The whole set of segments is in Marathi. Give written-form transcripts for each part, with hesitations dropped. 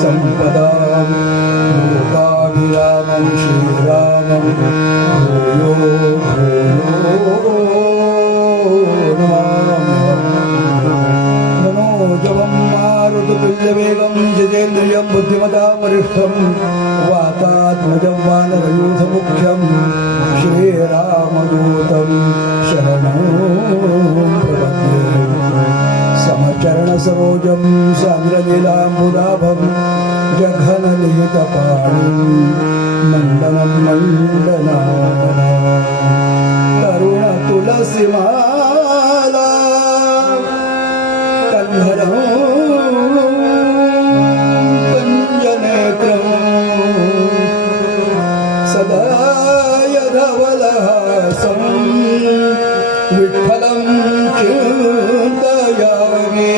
संपदां लोकाभिरामं श्रीरामं भूयो मनोजवं मारुततुल्यवेगं जितेन्द्रियं बुद्धिमतां वरिष्ठं वातात्मजं वानरयूथमुख्यं श्रीरामदूतं शरणं प्रपद्ये समचरणसरोजं सान्द्रनीलाम्बुदाभं जघननिहितपाणिं मण्डनं मण्डनानं तरुणतुलसीमाला कन्धरं कञ्जनेत्रं सदा यधवलहासं विठ्ठलं चिन्तयामि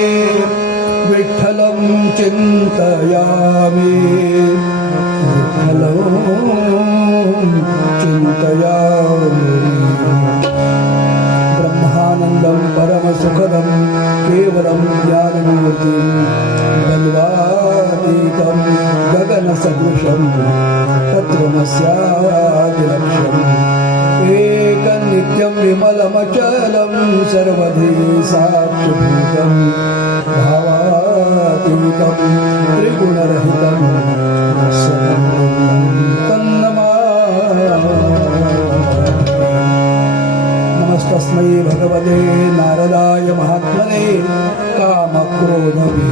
विठ्ठलं चिन्तयामि विठ्ठलं चिन्तयामि ब्रह्मानन्दं परमसुखदं केवलं ज्ञानमूर्तिं द्वन्द्वातीतं गगनसदृशं तत्त्वमस्यादिलक्ष्यम् एकनित्यं विमलमचलं सर्वधी साक्षिभूतं भावातीतं त्रिगुणरहितं नमस्तस्मै भगवते नारदाय महात्मने कामक्रोधविहीनाय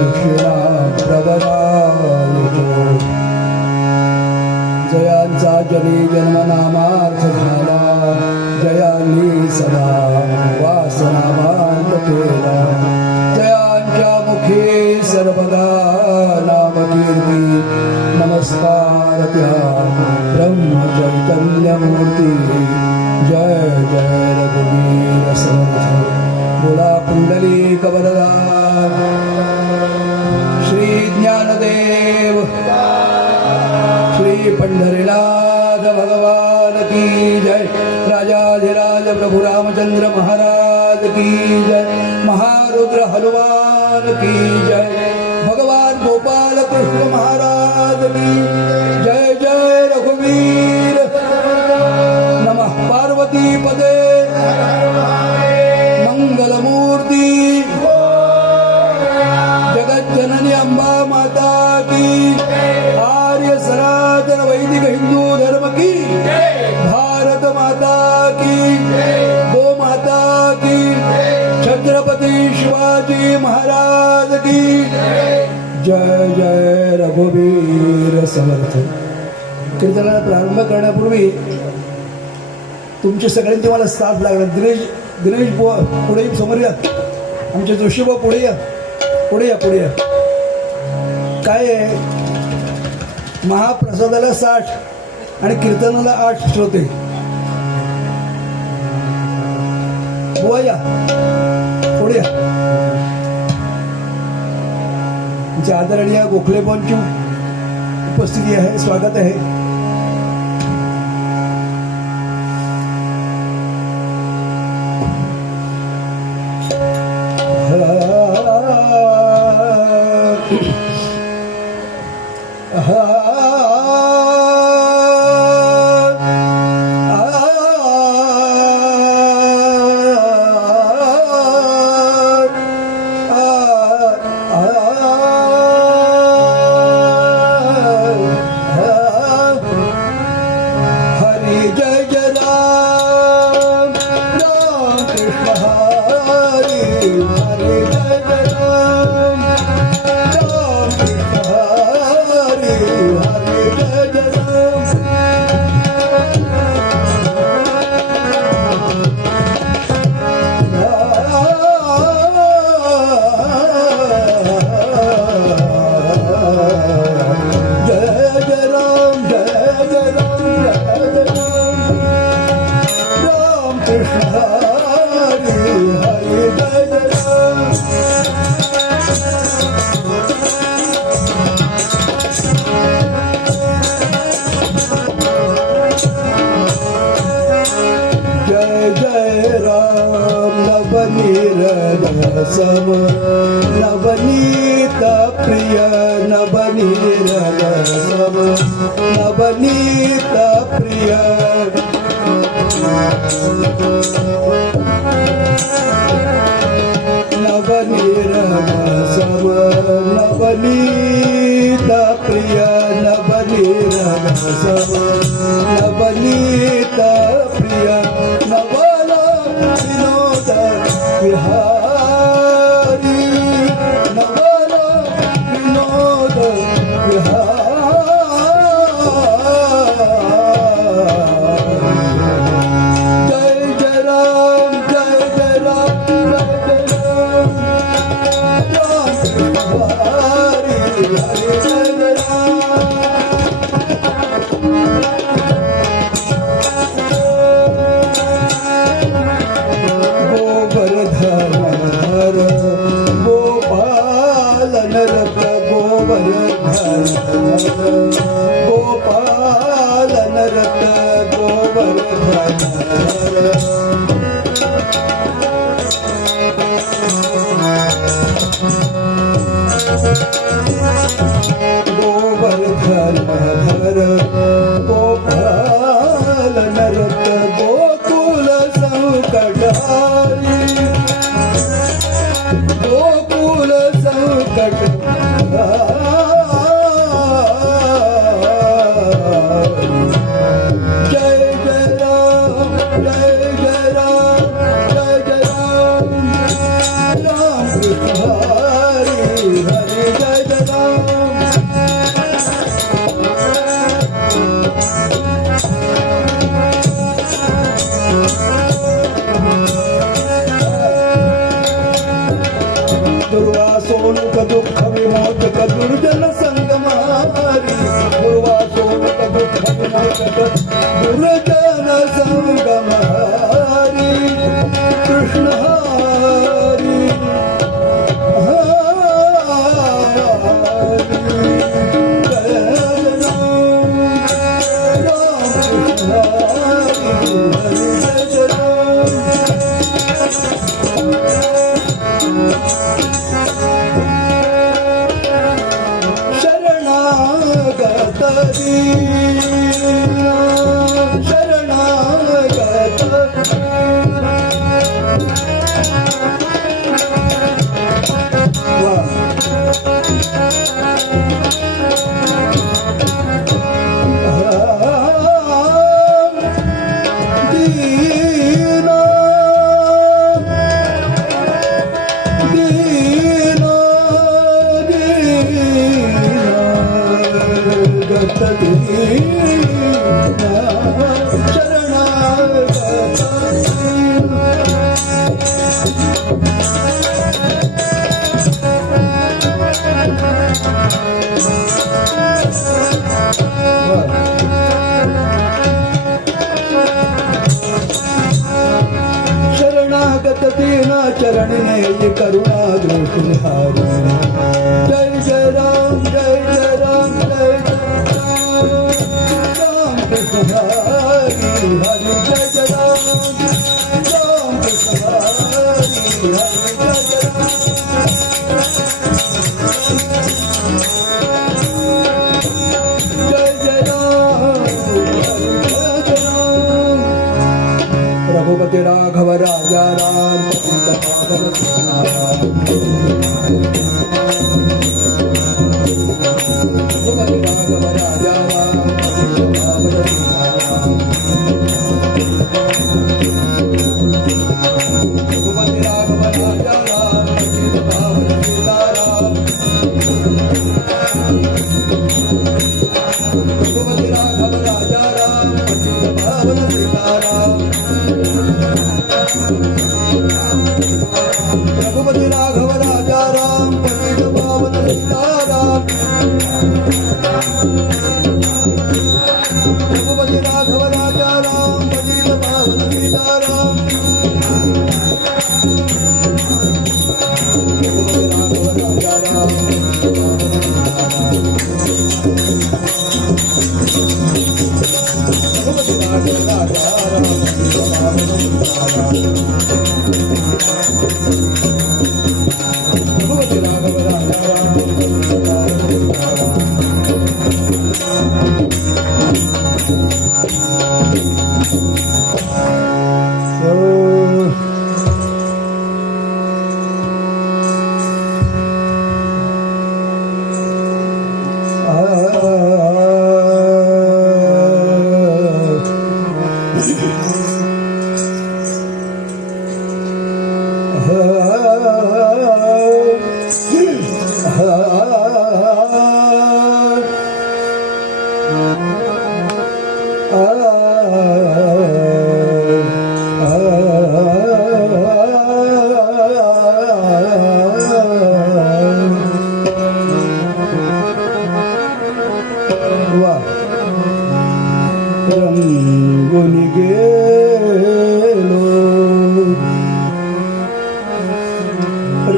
ऋषिणाप्रवराय जयांचा जनी जन्मनामार्थ झाला जयांनी सदा वासनावांत केला जयांच्या मुखी सर्वदा नामकीर्ती नमस्कार त्या ब्रह्मचैतन्यमूर्ती जय जय रघुवीर समर्थ बोला पुंडलिक वरदा श्री ज्ञानदेव श्री पंढरीनाथ भगवान की जय राजाधिराज प्रभु रामचंद्र महाराज की जय महारुद्र हनुमान की जय भगवान गोपाल कृष्ण महाराज की जय जय रघुवीर नमः पार्वती पदे मंगलमूर्ती जगज्जननी अंबा माता की आर्य सनातन वैदिक हिंदू धर्म की भारत माता की गो माता की छत्रपति शिवाजी महाराज की जय जय रघुवीर समर्थ. कीर्तनाला प्रारंभ करण्यापूर्वी तुमचे सगळ्यांचे मला साथ लागणार. दिनेश पुढे समोर या. आमचे जोशीबा पुढे या. पुढे या. काय आहे, महाप्रसादाला 60 आणि कीर्तनाला 8 श्रोते. बुवा या पुढे या. आदरणीय गोखले बोलची उपस्थिती आहे, स्वागत आहे. नवनीत सम नवनीत प्रिय नवनीत सम नवनीत प्रिय नवनीत सम नवनीत प्रिय नवनीत सम नवनीत प्रिय नवल विनोद विहारी नवल विनोद विहारी जय जय राम जय जय राम जय जय राम राम हरि हरि जय जय राम गोवर्धन गोपाल नरक गोवर्धन गोपाल नरक गोवर्धन गोवर्धन धर गोपाल नरक गोकुल संकटारी गोकुल संकट जय जय राम जय जय राम जय जय राम राम कृष्ण हरि हरि जय जय राम दुर्वासोनुक दुःख विमोचक दुर्जन संगमारी दुर्वासोनुक दुःख विमोचक दुर्जन संगमारी कृष्ण हरि हरि जय राम राम कृष्ण हरि हरि जय जय राम शरणागत दीना शरणागत दीना दीना शरणागत दीना चरणिने करुणा दृष्टिहारी जय जय राम जय जय राम जय जय राम राम कृष्ण हरि हरि जय जय राम राम कृष्ण हरि हरि जय जय राम जय जय राम जय जय राम रघुपति राघव राजा राम रघुपति राघव राजा राम रघुपति राघव राजा राम सीताराम रघुपति राघव राजा राम सीताराम रघुपति राघव राजा राम पतित पावन सीताराम रघुपति राघव राजा राम पतित पावन सीताराम रघुपति राघव राजा राम रघुपति राघव राजा राम भगवती राघव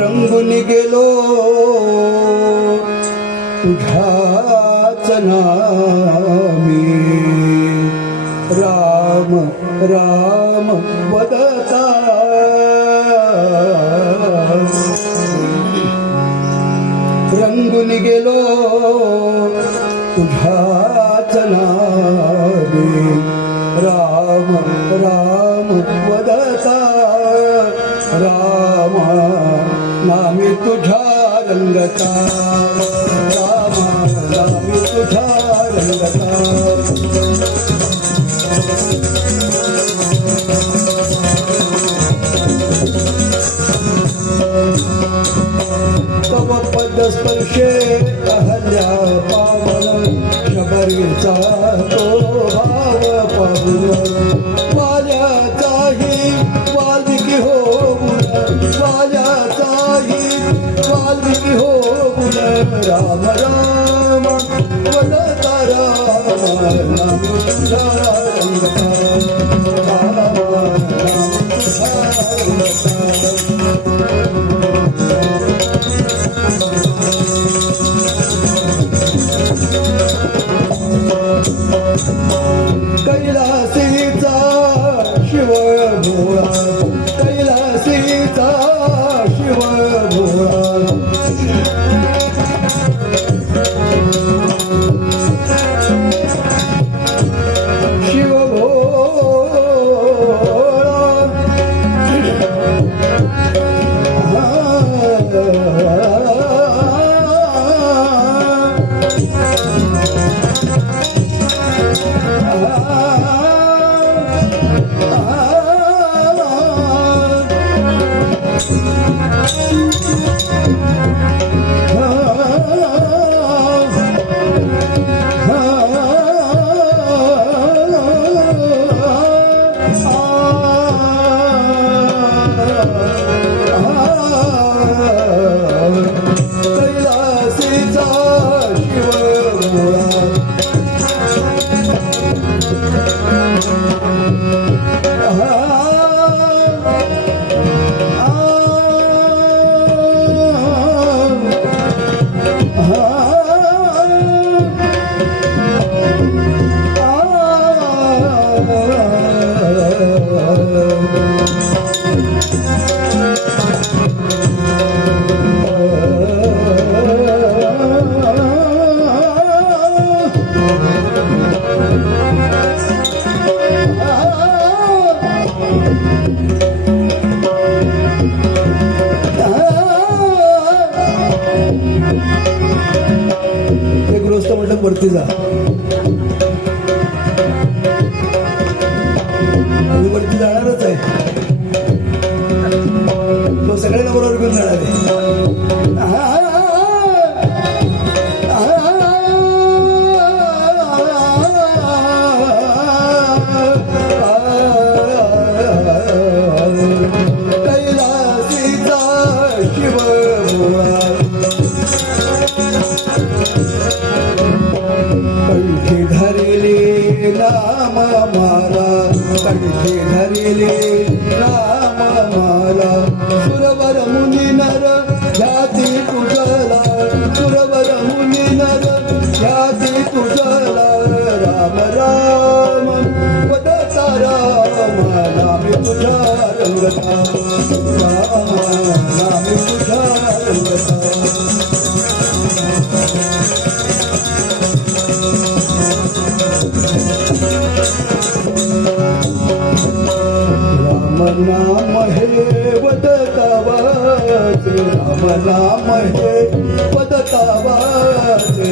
रंगुनी गेलो तुझ्याच नामी राम राम वदता रंगुनी गेलो तुझ्याच नामी राम राम वदता राम नामी तुझ्या रंगता राम नामी तुझ्या रंगता तव पदस्पर्शे अहल्या पावन शबरीचा तो भाव पावन माझ्याचाही वाल्मिकी होऊन माझ्याचाही वाल्मिकी होऊन राम राम वदता राम नामी तुझ्या रंगता राम नामी तुझ्या रंगता कैलासीचा शिव भोळा कैलासीचा शिव भोळा शिव गृहस्थ म्हटलं वरती जा वरती जाणारच आहे तो सगळ्यांना बरोबर घेऊन जाणार आहे कैलासीचा शिव भोळा नामी तुझ्या राम नाम हे वदतावाचे राम नाम हे वदतावाचे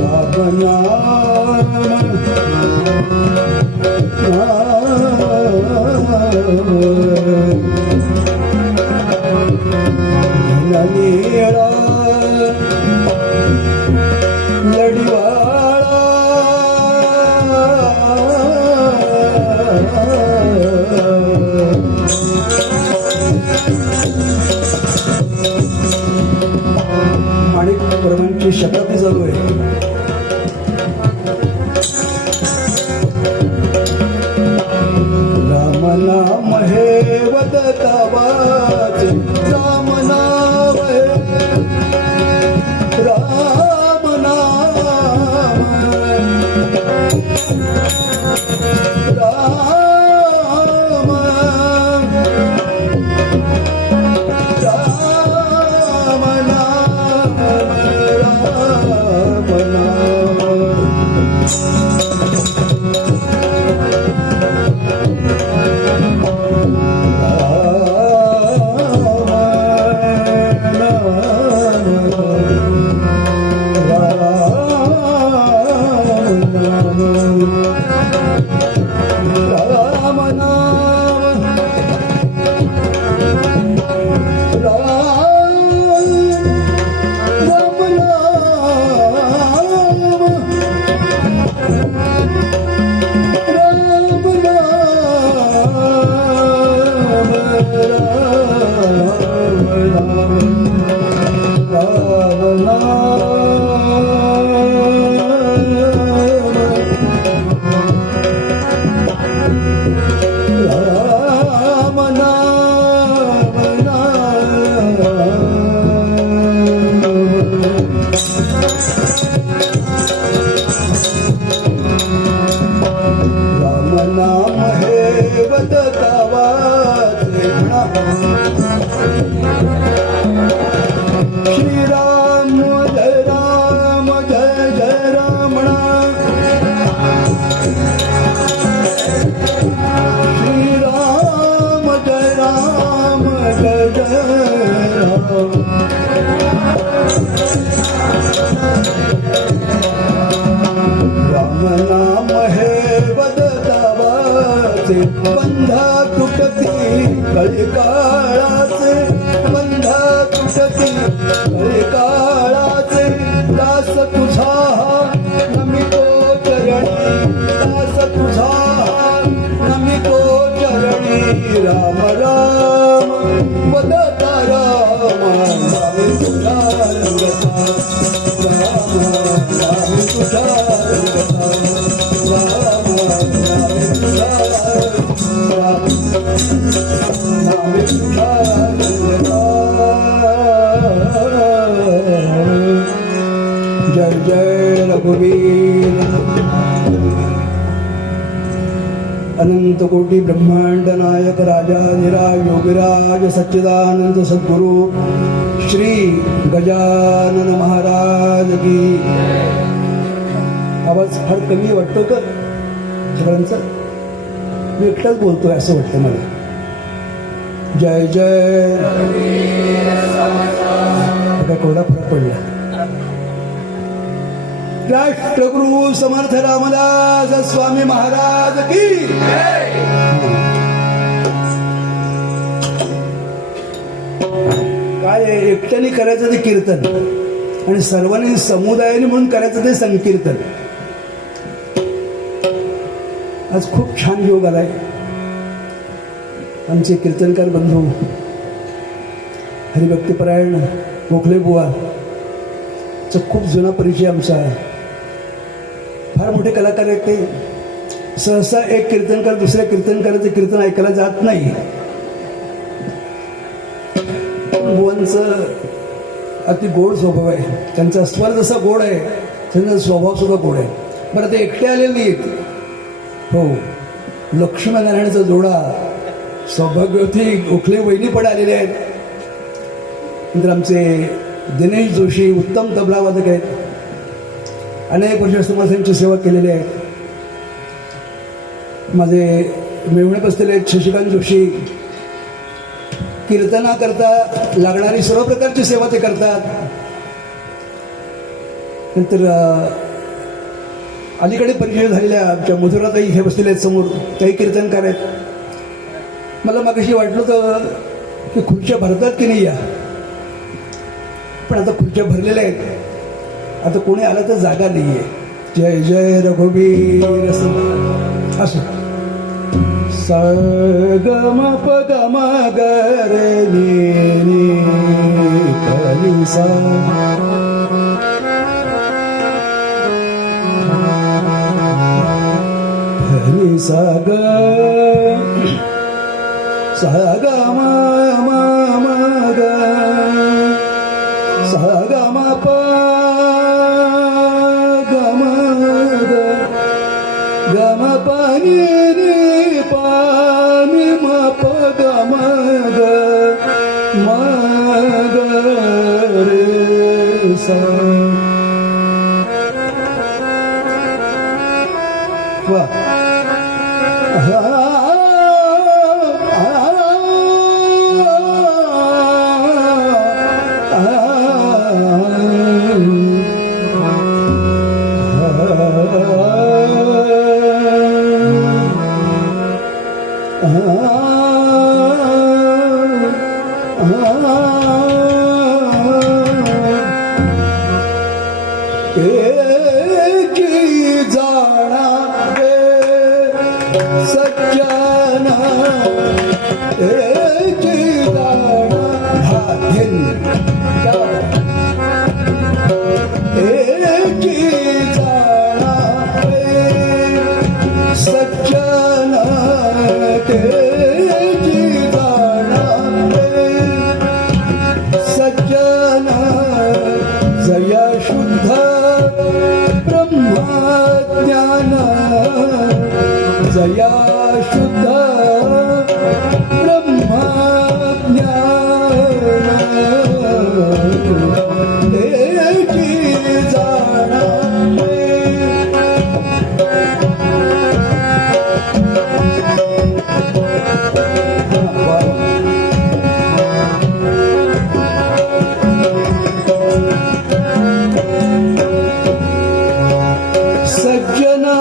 राम नाम नीळा लढवाळा माणिक परमांची शताब्दी चालू आहे. राम नाम हे वदतावाचे राम नाम हे राम नाम राम बंधा तुटती कळकाळाचे बंधा तुटती कळकाळाचे दास तुझा नमितो चरणी दास तुझा नमितो चरणी राम राम वदता राम नामे तुझा रंगता राम नामे तुझा रंगता राम नामे तुझा नामे तुझा रंगता. जय जय रघुवीर. अनंत कोटी ब्रह्मांड नायक राजाधिराज योगीराज सच्चिदानंद सद्गुरु श्री गजानन महाराज की. आवाज फार कमी वाटतो का सगळ्यांचा? मी एकटाच बोलतोय असं वाटतं मला. जय जय. केवढा फरक पडला. राष्ट्रगुरु समर्थ रामदास स्वामी महाराज की. काय एकट्याने करायचं ते कीर्तन आणि सर्वांनी समुदायाने म्हणून करायचं ते संकीर्तन. आज खूप छान योग आलाय. आमचे कीर्तनकार बंधू हरिभक्तीपरायण गोखले बुवा चा खूप जुना परिचय आमचा आहे. फार मोठे कलाकार आहेत ते. सहसा एक कीर्तनकार दुसऱ्या कीर्तनकाराचे कीर्तन ऐकायला जात नाही. बुवांचं अति गोड स्वभाव आहे. त्यांचा स्वर जसा गोड आहे त्यांचा स्वभाव सुद्धा गोड आहे. बरं ते एकटे आलेले नाहीत. हो लक्ष्मीनारायणाचा जोडा सौभाग्यवती गोखले वहिनी पण आलेले आहेत. नंतर आमचे दिनेश जोशी उत्तम तबला वादक आहेत. अनेक वर्ष समाजांची सेवा केलेली आहे. माझे मेवणे बसलेले आहेत शशिकांत जोशी. कीर्तनाकरता लागणारी सर्व प्रकारची सेवा ते करतात. नंतर अलीकडे परिचय झालेल्या आमच्या मधुराताई हे बसलेले आहेत समोर, त्याही कीर्तनकार आहेत. मला मागाशी वाटलं होतं की खुर्च्या भरतात की नाही या, पण आता खुर्च्या भरलेल्या आहेत. आता कोणी आलं तर जागा नाही आहे. जय जय रघुवीर असं स ग म प ग म ग रे नि नि प नि सा प नि सा ग सा ग म म म ग सा ग म प ग म ग ग म प नि जया शुद्ध ब्रह्मज्ञान एकी जाणा सज्जना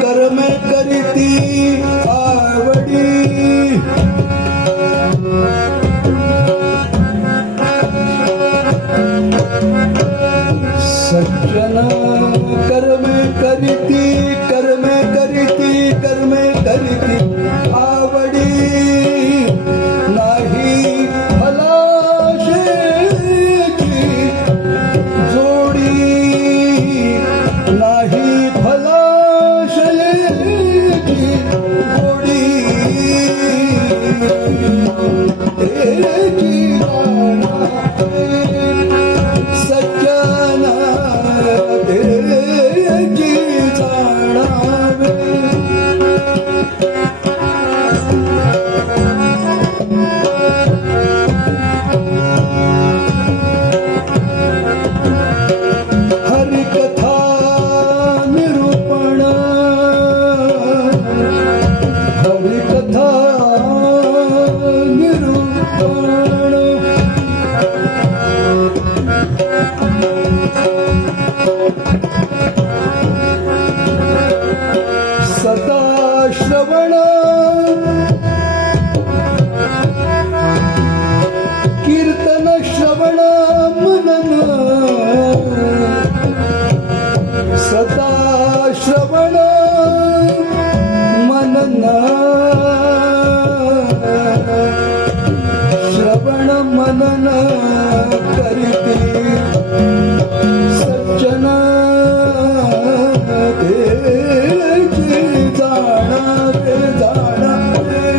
कर्मे करीती आवडी सज्जना कर्मे करीती कर्मे करीती कर्मे करीती आवडी नाही फलाशेची जोडी नाही फलाशेची जोडी एकी जाणा सज्जना एकी जाणावे हरिकथा निरूपण हरिकथा निरूपण सदा श्रवण कीर्तन श्रवण मनन सदा श्रवण मनन श्रवण मनन करीती सज्जना एकी जाणावे जाणावे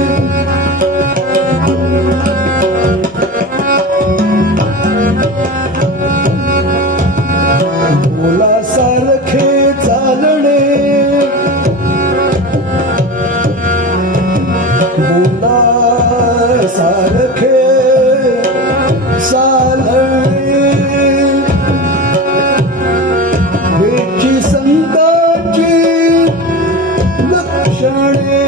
बोला सारखे चालणे सारखे सालणे हेची संताची लक्षणे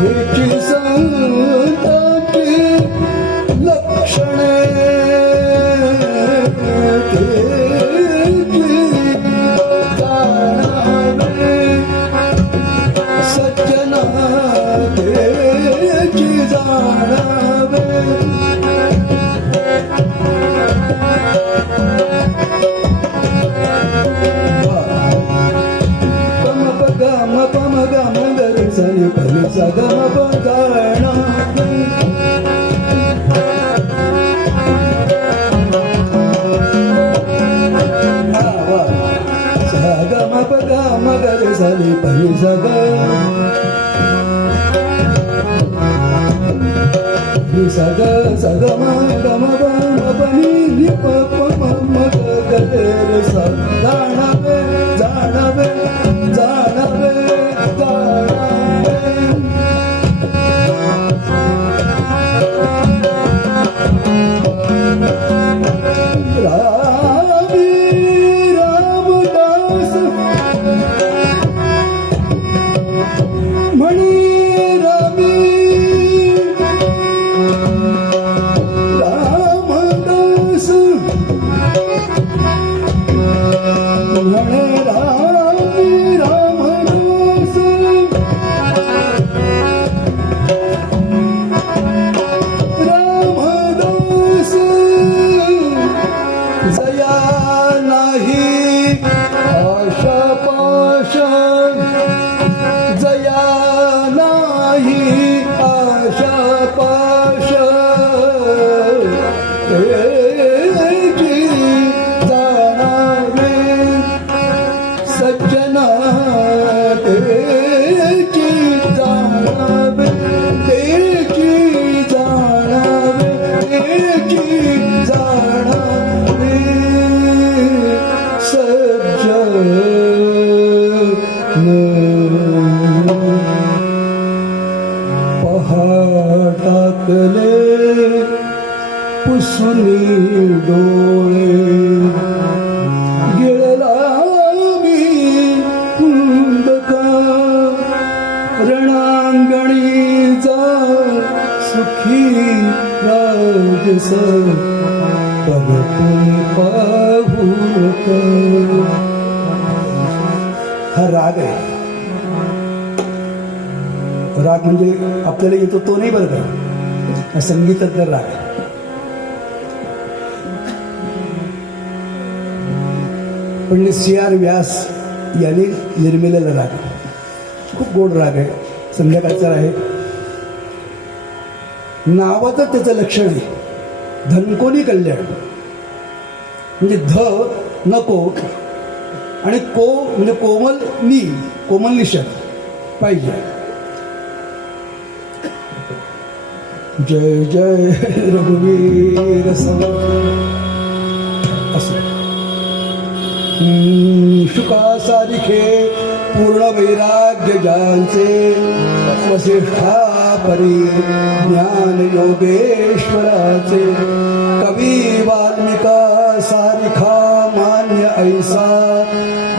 हेची संताची लक्षणे सज्जना तेची जाणावे पम गम पम गम गरी सनी परी सगम पजाणा सगम पगम गरी सनी परी सग सगम गम पम पनी निप पम मग गरे सा जाणवे जाणवे जाणवे जाणवे रामी रामदास म्हणी रामी रामदास म्हणे रामी रामदास रामदास जया नाही आशा पाश जया नाही आशा पाश तेची जाणावे सज्जना तेची जाणावे तेची जाणावे तेची जाणावे सज्जन पहाटाकले पुसुनी डोळे गिळला मी कुंदका रणांगणीचा सुखी राजस परतून पाहू हा राग आहे. राग म्हणजे आपल्याला येतो तो नाही बरं का, हा संगीतातला राग आहे. पंडित C.R. व्यास यांनी निर्मिलेला राग खूप गोड राग आहे, संध्याकाळचा आहे. नावातच त्याचं लक्षण आहे, धनकोनी कल्याण. म्हणजे ध नको आणि को म्हणजे कोमल नी, कोमल निषद पाहिजे. जय जय रघुवीर असं शुकासारिखे पूर्ण वैराग्य ज्यांचे वसिष्ठा परी ज्ञान योगेश्वराचे कवी वाल्मिका सारिखा मान्य ऐसा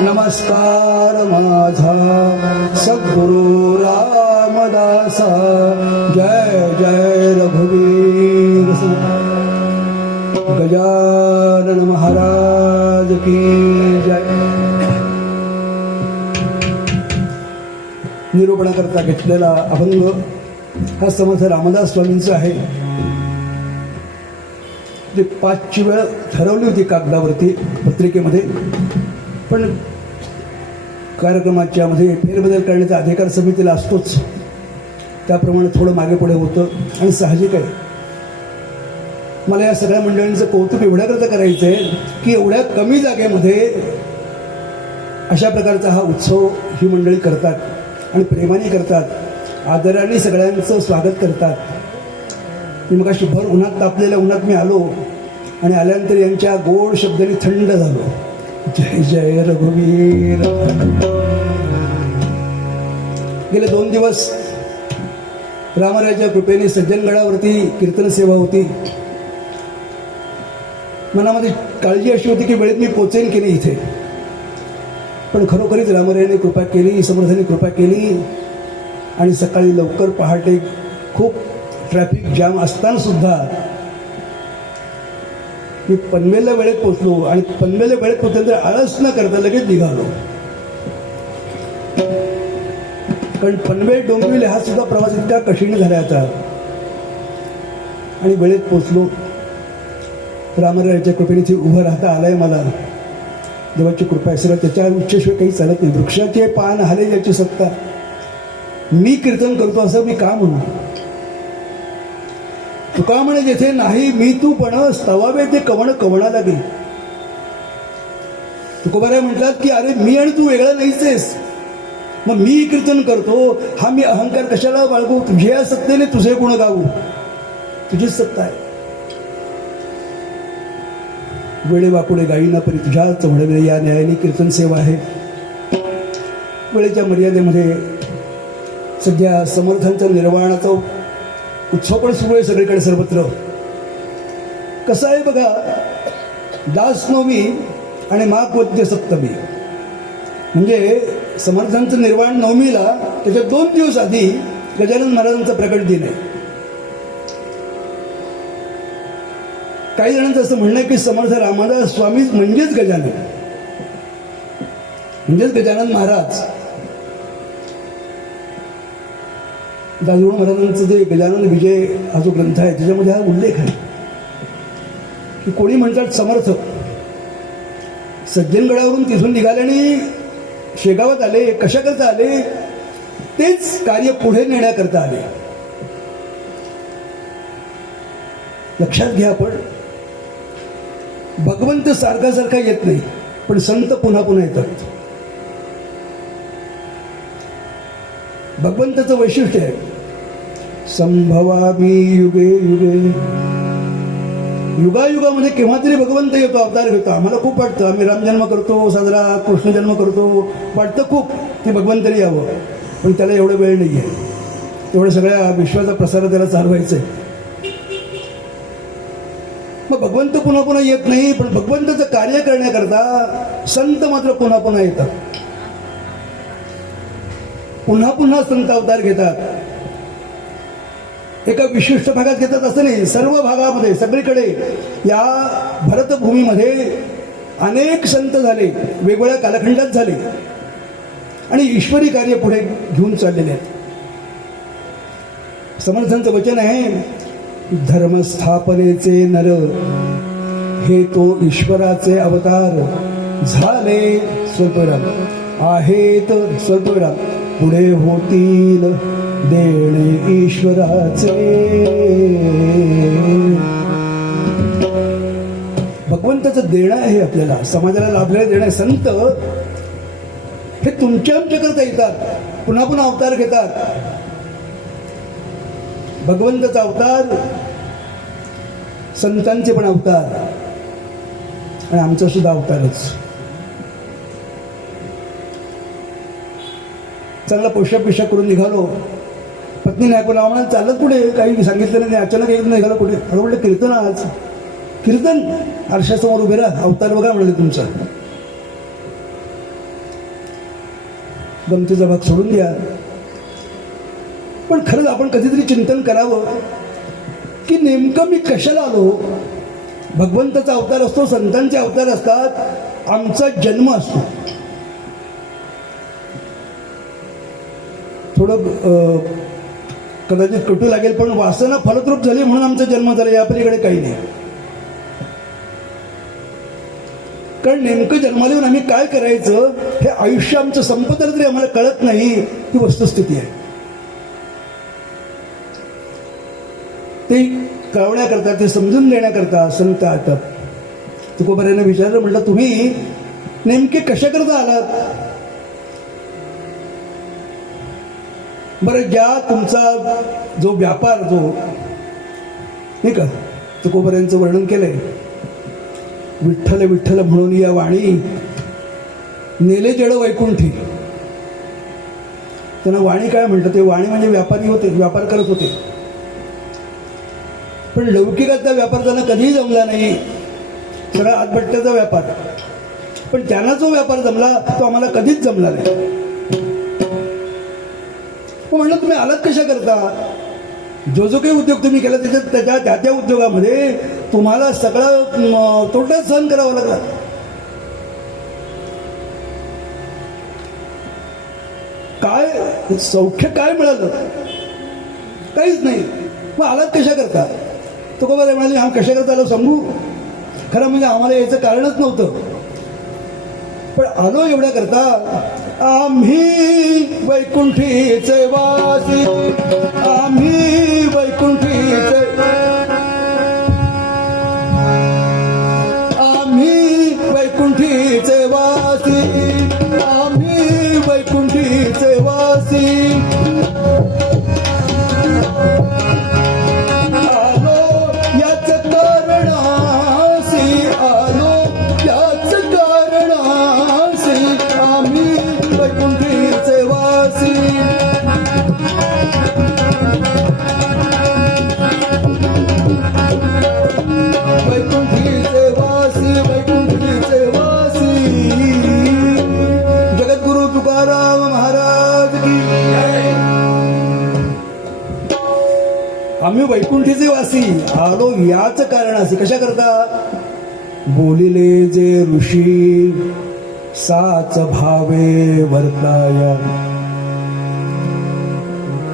नमस्कार माझा सद्गुरु रामदासा. जय जय रघुवीर गजानन महाराज की जय. निरूपणाकरता घेतलेला अभंग हा समर्थ रामदास स्वामींचा आहे. ते 5ची वेळ ठरवली होती कागदावरती पत्रिकेमध्ये, पण कार्यक्रमाच्या मध्ये फेरबदल करण्याचा अधिकार समितीला असतोच, त्याप्रमाणे थोडं मागे पुढे होतं आणि साहजिक आहे. मला या सगळ्या मंडळींचं कौतुक एवढ्याकरता करायचं आहे की एवढ्या कमी जागेमध्ये अशा प्रकारचा हा उत्सव ही मंडळी करतात आणि प्रेमाने करतात, आदराने सगळ्यांचं स्वागत करतात. मी मग अशी भर उन्हात तापलेल्या उन्हात मी आलो आणि आल्यानंतर यांच्या गोड शब्दाने थंड झालो. जय जय रघुवीर. गेले 2 दिवस रामरायाच्या कृपेने सज्जनगडावरती कीर्तन सेवा होती. मनामध्ये काळजी अशी होती की वेळेत मी पोचेन की नाही इथे. पण खरोखरीच रामरायाने कृपा केली, समर्थाने कृपा केली आणि सकाळी लवकर पहाटे खूप ट्रॅफिक जाम असताना सुद्धा मी पनवेलला वेळेत पोचलो. आणि पनवेलला वेळेत पोचल्यानंतर आळस न करता लगेच निघालो. कारण पनवेल डोंबिवली हा सुद्धा प्रवास इतका कठीण झाला आता. आणि वेळेत पोचलो. रामरायाच्या कृपेने इथे उभं राहता आलंय मला. देवाची कृपा आहे. सगळं त्याच्या इच्छेशिवाय काही चालत नाही. वृक्षाचे पान हाले याची सत्ता. मी कीर्तन करतो असं मी का म्हणू. तुका म्हणे जेथे नाही मी तू पण स्तवावे ते कवण कवणा लागे. तुकोबाराय म्हटलात की अरे मी आणि तू वेगळा नाहीच आहेस. मग मी कीर्तन करतो हा मी अहंकार कशाला बाळगू. तुझ्या सत्तेने तुझे गुण गाऊ. तुझीच सत्ता आहे. वेळे वापुडे गाईना परी तुझ्याच म्हणले या न्यायाने कीर्तन सेवा आहे. वेळेच्या मर्यादेमध्ये सध्या समर्थांचा निर्वाणाचा उत्सव पण सुरू आहे सगळीकडे सर्वत्र. कसं आहे बघा, दास नवमी आणि माघ वद्य सप्तमी म्हणजे समर्थांचं निर्वाण नवमीला, त्याच्या 2 दिवस आधी गजानन महाराजांचा प्रकट दिन आहे. काही जणांचं असं म्हणणं आहे की समर्थ रामदास स्वामी म्हणजेच गजानन, म्हणजेच गजानन महाराज. दासगणू महाराजांचं जे गजानन विजय हा जो ग्रंथ आहे त्याच्यामध्ये हा उल्लेख आहे की कोणी म्हणतात समर्थ सज्जनगडावरून तिथून निघाले आणि शेगावात आले. कशाकरता आले. तेच कार्य पुढे नेण्याकरता आले. लक्षात घ्या, आपण भगवंत सारखा सारखा येत नाही, पण संत पुन्हा पुन्हा येतात. भगवंताचं वैशिष्ट्य आहे संभवामी युगे युगे. युगायुगामध्ये केव्हा तरी भगवंत येतो, अवतार घेतो. आम्हाला खूप वाटतं, आम्ही रामजन्म करतो साजरा, कृष्णजन्म करतो, वाटतं खूप की भगवंताने यावं. पण त्याला एवढं वेळ नाही आहे. तेवढं सगळ्या विश्वाचा प्रसार त्याला चालवायचं आहे. मग भगवंत पुन्हा पुन्हा येत नाही, पण भगवंताचं कार्य करण्याकरता संत मात्र पुन्हा पुन्हा येतात. पुन्हा पुन्हा संत अवतार घेतात. एका विशिष्ट भागात घेतात असं नाही, सर्व भागामध्ये सगळीकडे या भरतभूमीमध्ये अनेक संत झाले, वेगवेगळ्या कालखंडात झाले आणि ईश्वरी कार्य पुढे घेऊन चाललेले आहेत. समर्थांचं वचन आहे धर्मस्थापनेचे नर हे तो ईश्वराचे अवतार झाले स्वल्पविराम आहेत स्वल्पविराम पुढे होतील देणे ईश्वराचे. भगवंताचं देणं आहे आपल्याला, समाजाला लाभलेलं देणं. संत हे तुमच्या आमच्याकरता येतात, पुन्हा पुन्हा अवतार घेतात. भगवंताचा अवतार, संतांचे पण अवतार आणि आमचा सुद्धा अवतारच. चांगला पोशाख पिशाख करून निघालो. पत्नीने ऐकून आम्हाला चालत पुढे काही सांगितलं नाही, अचानक एक निघालं कुठे. अरे म्हणलं कीर्तन आज कीर्तन, आरशासमोर उभे राहा, अवतार बघा म्हणले तुमचा. गमतीचा भाग सोडून द्या. पण खरंच आपण कधीतरी चिंतन करावं की नेमकं मी कशाला आलो. भगवंताचा अवतार असतो, संतांचे अवतार असतात, आमचा जन्म असतो. थोडं कदाचित कटू लागेल, पण वासना फलद्रूप झाली म्हणून आमचा जन्म झाला, या पलीकडे काही नाही. कारण नेमकं जन्माला येऊन आम्ही काय करायचं हे आयुष्य आमचं संपतं तरी आम्हाला कळत नाही. ही वस्तुस्थिती आहे. ते कळवण्याकरता, ते समजून देण्याकरता संत येतात. तुकोबारायाने विचारलं, म्हटलं तुम्ही नेमके कशाकरता आलात. बरं, ज्या तुमचा जो व्यापार जो नाही का तुकोबारायांचं वर्णन केलंय, विठ्ठल विठ्ठल म्हणून या वाणी नेले जड वैकुंठी. त्यांना वाणी काय म्हणतात, ते वाणी म्हणजे व्यापारी होते, व्यापार करत होते. पण लौकिकाचा व्यापार त्यांना कधीही जमला नाही, सगळा आतबट्ट्याचा व्यापार. पण त्यांना जो व्यापार जमला तो आम्हाला कधीच जमला नाही. म्हणलं तुम्ही आलात कशा करता, जो जो काही उद्योग तुम्ही केला त्याच्यात त्या उद्योगामध्ये तुम्हाला सगळा तोटा सहन करावा लागला. काय सौख्य काय मिळालं, काहीच नाही. मग आलात कशा करता. तो का बरं म्हणाले, आम्ही कशा करता आलो सांगू. खरं म्हणजे आम्हाला याचं कारणच नव्हतं, पण आलो एवढ्या करता. आम्ही वैकुंठीचे वासी, आम्ही वैकुंठीचे, आम्ही वैकुंठीचे वासी, आम्ही वैकुंठीचे वासी. आलो याच कारणासी, आलो याच कारणासी, आम्ही वैकुंठीचे वासी. वैकुंठीचे वासी, वैकुंठीचे वासी. जगद्गुरु तुकाराम महाराज की जय. आम्ही वैकुंठीचे वासी आलो याच कारणासी. कशा करता. बोलिले जे ऋषी साच भावे वर्ताया.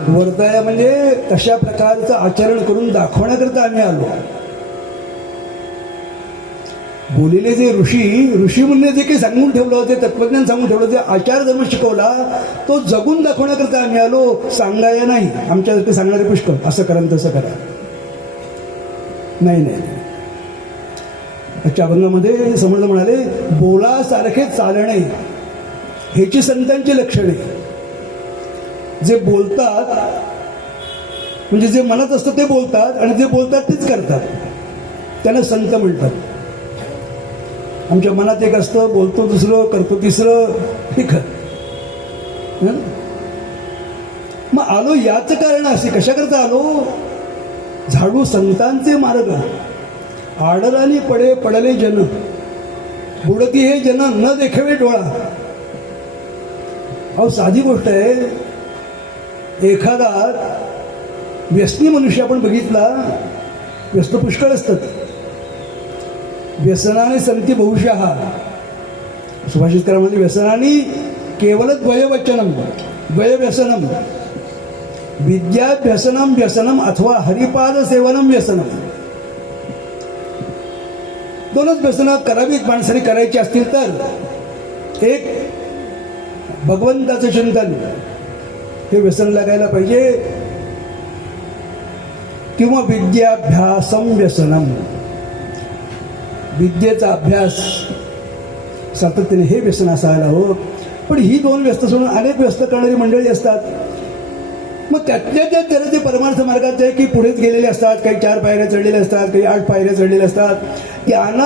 वर्ताया म्हणजे तशा प्रकारचं आचरण करून दाखवण्याकरता आम्ही आलो. बोलिले जे ऋषी म्हणजे जे काही सांगून ठेवलं, जे तत्वज्ञान सांगून ठेवलं, जे आचार धर्म शिकवला तो जगून दाखवण्याकरता आम्ही आलो, सांगाया नाही. आमच्यासारखे सांगणारे पुष्कळ, असं करा तसं करा. नाही नाही. आजच्या अभंगामध्ये समर्थ म्हणाले, बोलासारखे चालणे ह्याची संतांची लक्षणे. जे बोलतात म्हणजे जे मनात असतं ते बोलतात, आणि जे बोलतात तेच करतात, त्यांना संत म्हणतात. आमच्या मनात एक असतं, बोलतो दुसरं, करतो तिसरं, ठीक आहे. मग आलो याच कारण असे. कशा करता आलो. झाडू संतांचे मार्ग, आडरानी पडे पडले जन, बुडती हे जन न देखावे डोळा. अहो साधी गोष्ट आहे. एखादा व्यसनी मनुष्य आपण बघितला, व्यस्त पुष्कळ असतात. व्यसनाने संती बहुशः, सुभाषितकारामध्ये व्यसनाने केवळ द्वयवचनम, द्वयव्यसनम, विद्याभ्यसनम व्यसनम अथवा हरिपाद सेवनम व्यसनम. दोनच व्यसनं करावीत माणसाने करायची असतील तर. एक भगवंताचं चिंतन, हे व्यसन लागायला पाहिजे, किंवा विद्याभ्यासम व्यसनम, विद्येचा अभ्यास सातत्याने, हे व्यसन असायला हवं. पण ही दोन व्यस्त सोडून अनेक व्यस्त करणारी मंडळी असतात. मग त्यातल्या त्यात जरा ते परमार्थ मार्गात आहे की पुढेच गेलेले असतात, काही 4 पायऱ्या चढलेले असतात, काही 8 पायऱ्या चढलेले असतात. त्यांना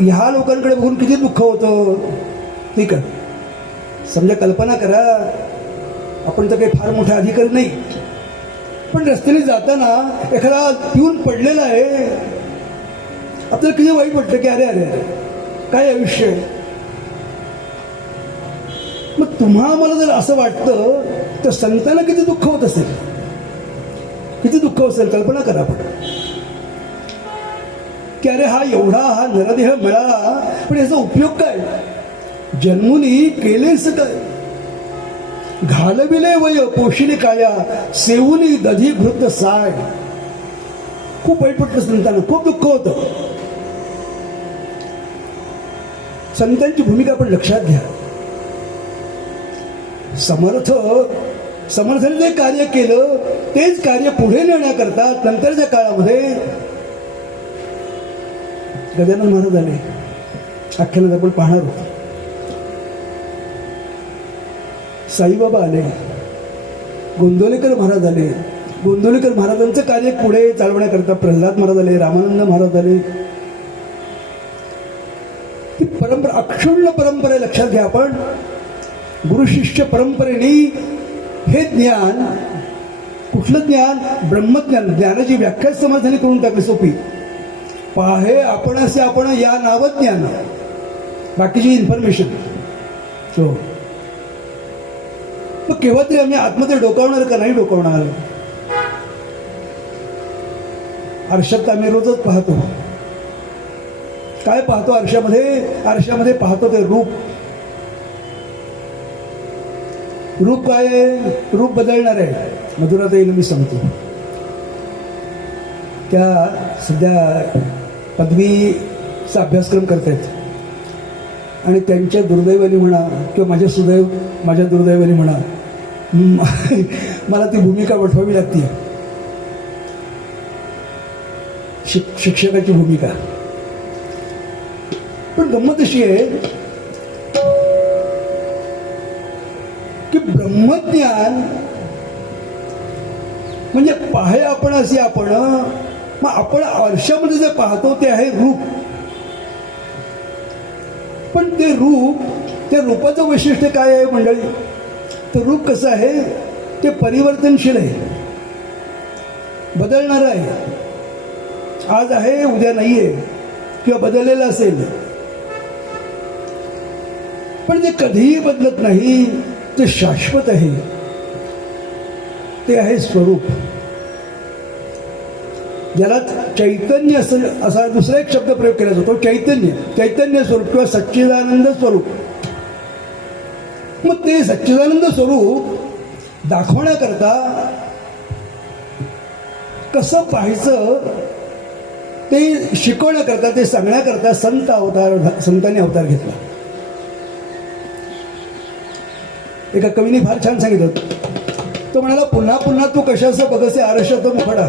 ह्या लोकांकडे बघून किती दुःख होतं. ठीक आहे, समजा कल्पना करा, आपण तर काही फार मोठा अधिकारी नाही, पण रस्त्याने जाताना एखादा पिऊन पडलेला आहे, आपल्याला किती वाईट वाटतं की अरे अरे काय आयुष्य आहे. मग तुम्हा मला जर असं वाटतं तर संतांना किती दुःख होत असेल, किती दुःख असेल. कल्पना करा आपण की अरे हा एवढा हा नरदेह मिळाला, पण याचा उपयोग काय. जन्मुनी केलेस काय. घालविले वय पोशिले काया, सेवुनी दधी घृत साय. खूप वाईट वाटतं संतांना, खूप दुःख होतं. संतांची भूमिका आपण लक्षात घ्या. समर्थाने जे कार्य केलं तेच कार्य पुढे नेण्याकरता नंतरच्या काळामध्ये गजानन महाराज आले. आख्यानात आपण पाहणार होतो. साईबाबा आले, गोंदवलेकर महाराज आले. गोंदवलेकर महाराजांचं कार्य पुढे चालवण्याकरता प्रल्हाद महाराज आले, रामानंद महाराज आले. ती परंपरा, अक्षुण्ण परंपरा लक्षात घ्या. आपण गुरु शिष्य परंपरेने हे ज्ञान कुठलं ज्ञान? ब्रह्मज्ञान. ज्ञानाची व्याख्याच समाधानी करून टाकली सोपी. पाहे आपण असे आपण या नावं ज्ञान, बाकीची इन्फॉर्मेशन. हो, मग केव्हा तरी आम्ही आतमध्ये डोकावणार का नाही डोकावणार? आरशात आम्ही रोजच पाहतो. काय पाहतो आरशामध्ये? आरशामध्ये पाहतो ते रूप. रूप काय आहे? रूप बदलणार आहे. मधुराताईला मी सांगतो, त्या सध्या पदवीचा अभ्यासक्रम करतायत आणि त्यांच्या दुर्दैवाने म्हणा किंवा माझ्या दुर्दैवाने म्हणा, मला ती भूमिका वठवावी लागते, शिक्षकाची भूमिका. पण गंमत अशी आहे की ब्रह्मज्ञान म्हणजे पाहे आपण असे आपण. मग आपण आरशामध्ये जे पाहतो ते आहे रूप. पण ते रूप, त्या रूपाचं वैशिष्ट्य काय आहे मंडळी? तर रूप कसं आहे? ते परिवर्तनशील आहे, बदलणारं आहे. आज आहे उद्या नाही आहे किंवा बदललेलं असेल, पण ते कधीही बदलत नाही. ते शाश्वत आहे. ते आहे स्वरूप, ज्याला चैतन्य असा दुसरा एक शब्द प्रयोग केला जातो. चैतन्य स्वरूप किंवा सच्चिदानंद स्वरूप. मग ते सच्चिदानंद स्वरूप दाखवण्याकरता कसं पाहायचं ते शिकवण्याकरता, ते सांगण्याकरता संतांनी अवतार घेतला. एका कवीने फार छान सांगितलं. तो म्हणाला, पुन्हा पुन्हा तू कशाचं बघसे आरशात मुखडा.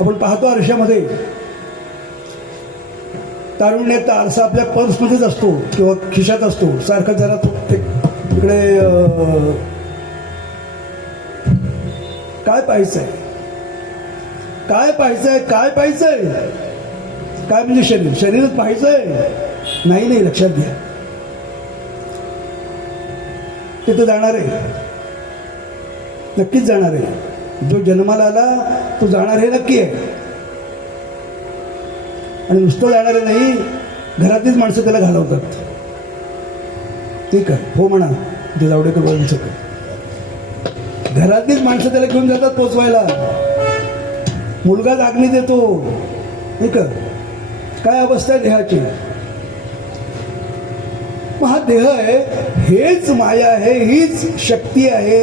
आपण पाहतो आरशामध्ये तारुण्याचा आरसा आपल्या पर्समध्येच असतो किंवा खिशात असतो. सारखं जरा तिकडे काय पाहायचंय, काय पाहायचंय, काय पाहायचंय? काय म्हणजे शरीरच पाहायचंय? नाही, लक्षात घ्या. तिथं जाणार आहे, नक्कीच जाणार आहे. जो जन्माला आला तो जाणार हे नक्की आहे. आणि नुसतं जाणार आहे नाही, घरातलीच माणसं त्याला घालवतात. ठीक आहे, हो म्हणा ते जावडेकर बाबांचं. घरातलीच माणसं त्याला घेऊन जातात पोचवायला. मुलगाच आग्नी देतो. ठीक आहे, काय अवस्था आहे देहाची? मग हा देह आहे, हेच माया आहे, हीच शक्ती आहे,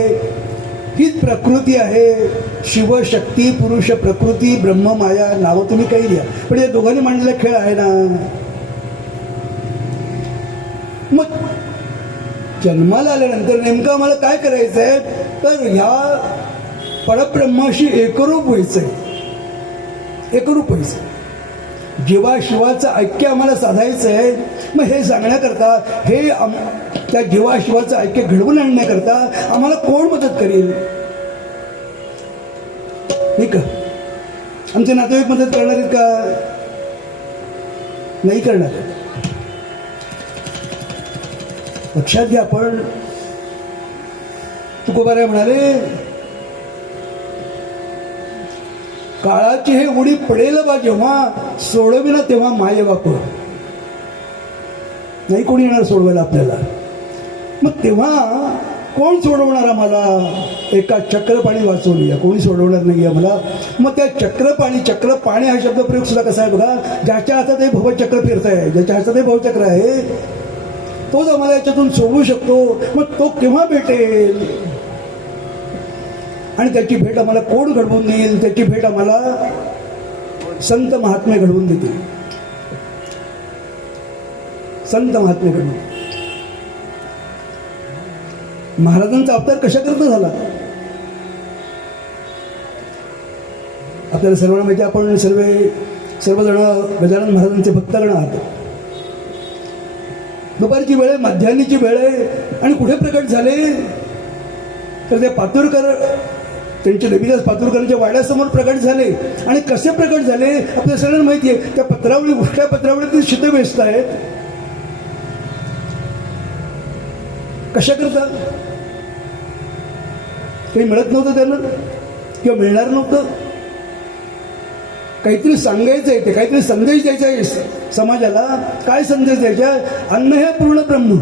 हीच प्रकृती आहे. शिवशक्ती, पुरुष प्रकृती, ब्रह्म माया, नावं तुम्ही काही द्या, पण या दोघांनी मांडलेला खेळ आहे ना. मग जन्माला आल्यानंतर नेमकं आम्हाला काय करायचंय? तर ह्या परब्रह्माशी एकरूप व्हायचंय. एकरूप व्हायचं. जीवा शिवाचं ऐक्य आम्हाला साधायचं आहे. मग हे सांगण्याकरता, हे त्या जीवा शिवाचं ऐक्य घडवून आणण्याकरता आम्हाला कोण मदत करेल? ठीक आहे, आमचे नातेवाईक मदत करणार आहेत का? नाही करणार. लक्षात घ्या. आपण तुकोबाराय म्हणाले, काळाची हे उडी पडेल बा जेव्हा, सोडविना तेव्हा माये बाप. नाही कोणी येणार सोडवायला आपल्याला. मग तेव्हा कोण सोडवणार आम्हाला? एका चक्रपाणी वाचवली, कोणी सोडवणार नाही आम्हाला. मग त्या चक्रपाणी हा शब्द प्रयोग सुद्धा कसा आहे बघा. ज्याच्या हातात हे भवचक्र फिरत आहे, ज्याच्या हातात हे भवचक्र आहे, तोच आम्हाला याच्यातून सोडवू शकतो. मग तो केव्हा भेटेल? आणि त्याची भेट आम्हाला कोण घडवून देईल? त्याची भेट आम्हाला संत महात्मे घडवून देतील. संत महात्मे घडवून. महाराजांचा अवतार कशा करता झाला? आपल्याला सर्वांना माहिती, आपण सर्वजण गजानन महाराजांचे भक्तगण आहात. दुपारची वेळ आहे, मध्यान्हीची वेळ आहे, आणि कुठे प्रकट झाले? तर ते पातुरकर, त्यांचे देवीदास पातुरकरांच्या वाड्यासमोर प्रकट झाले. आणि कसे प्रकट झाले आपल्याला सगळ्यांना माहिती आहे. त्या पत्रावळी, उष्ट्या पत्रावळी ते शीत वेचत आहेत. कशा करता? काही मिळत नव्हतं त्यांना किंवा मिळणार नव्हतं. काहीतरी सांगायचं आहे, ते काहीतरी संदेश द्यायचा आहे समाजाला. काय संदेश द्यायचा? अन्न हे पूर्ण ब्रह्म.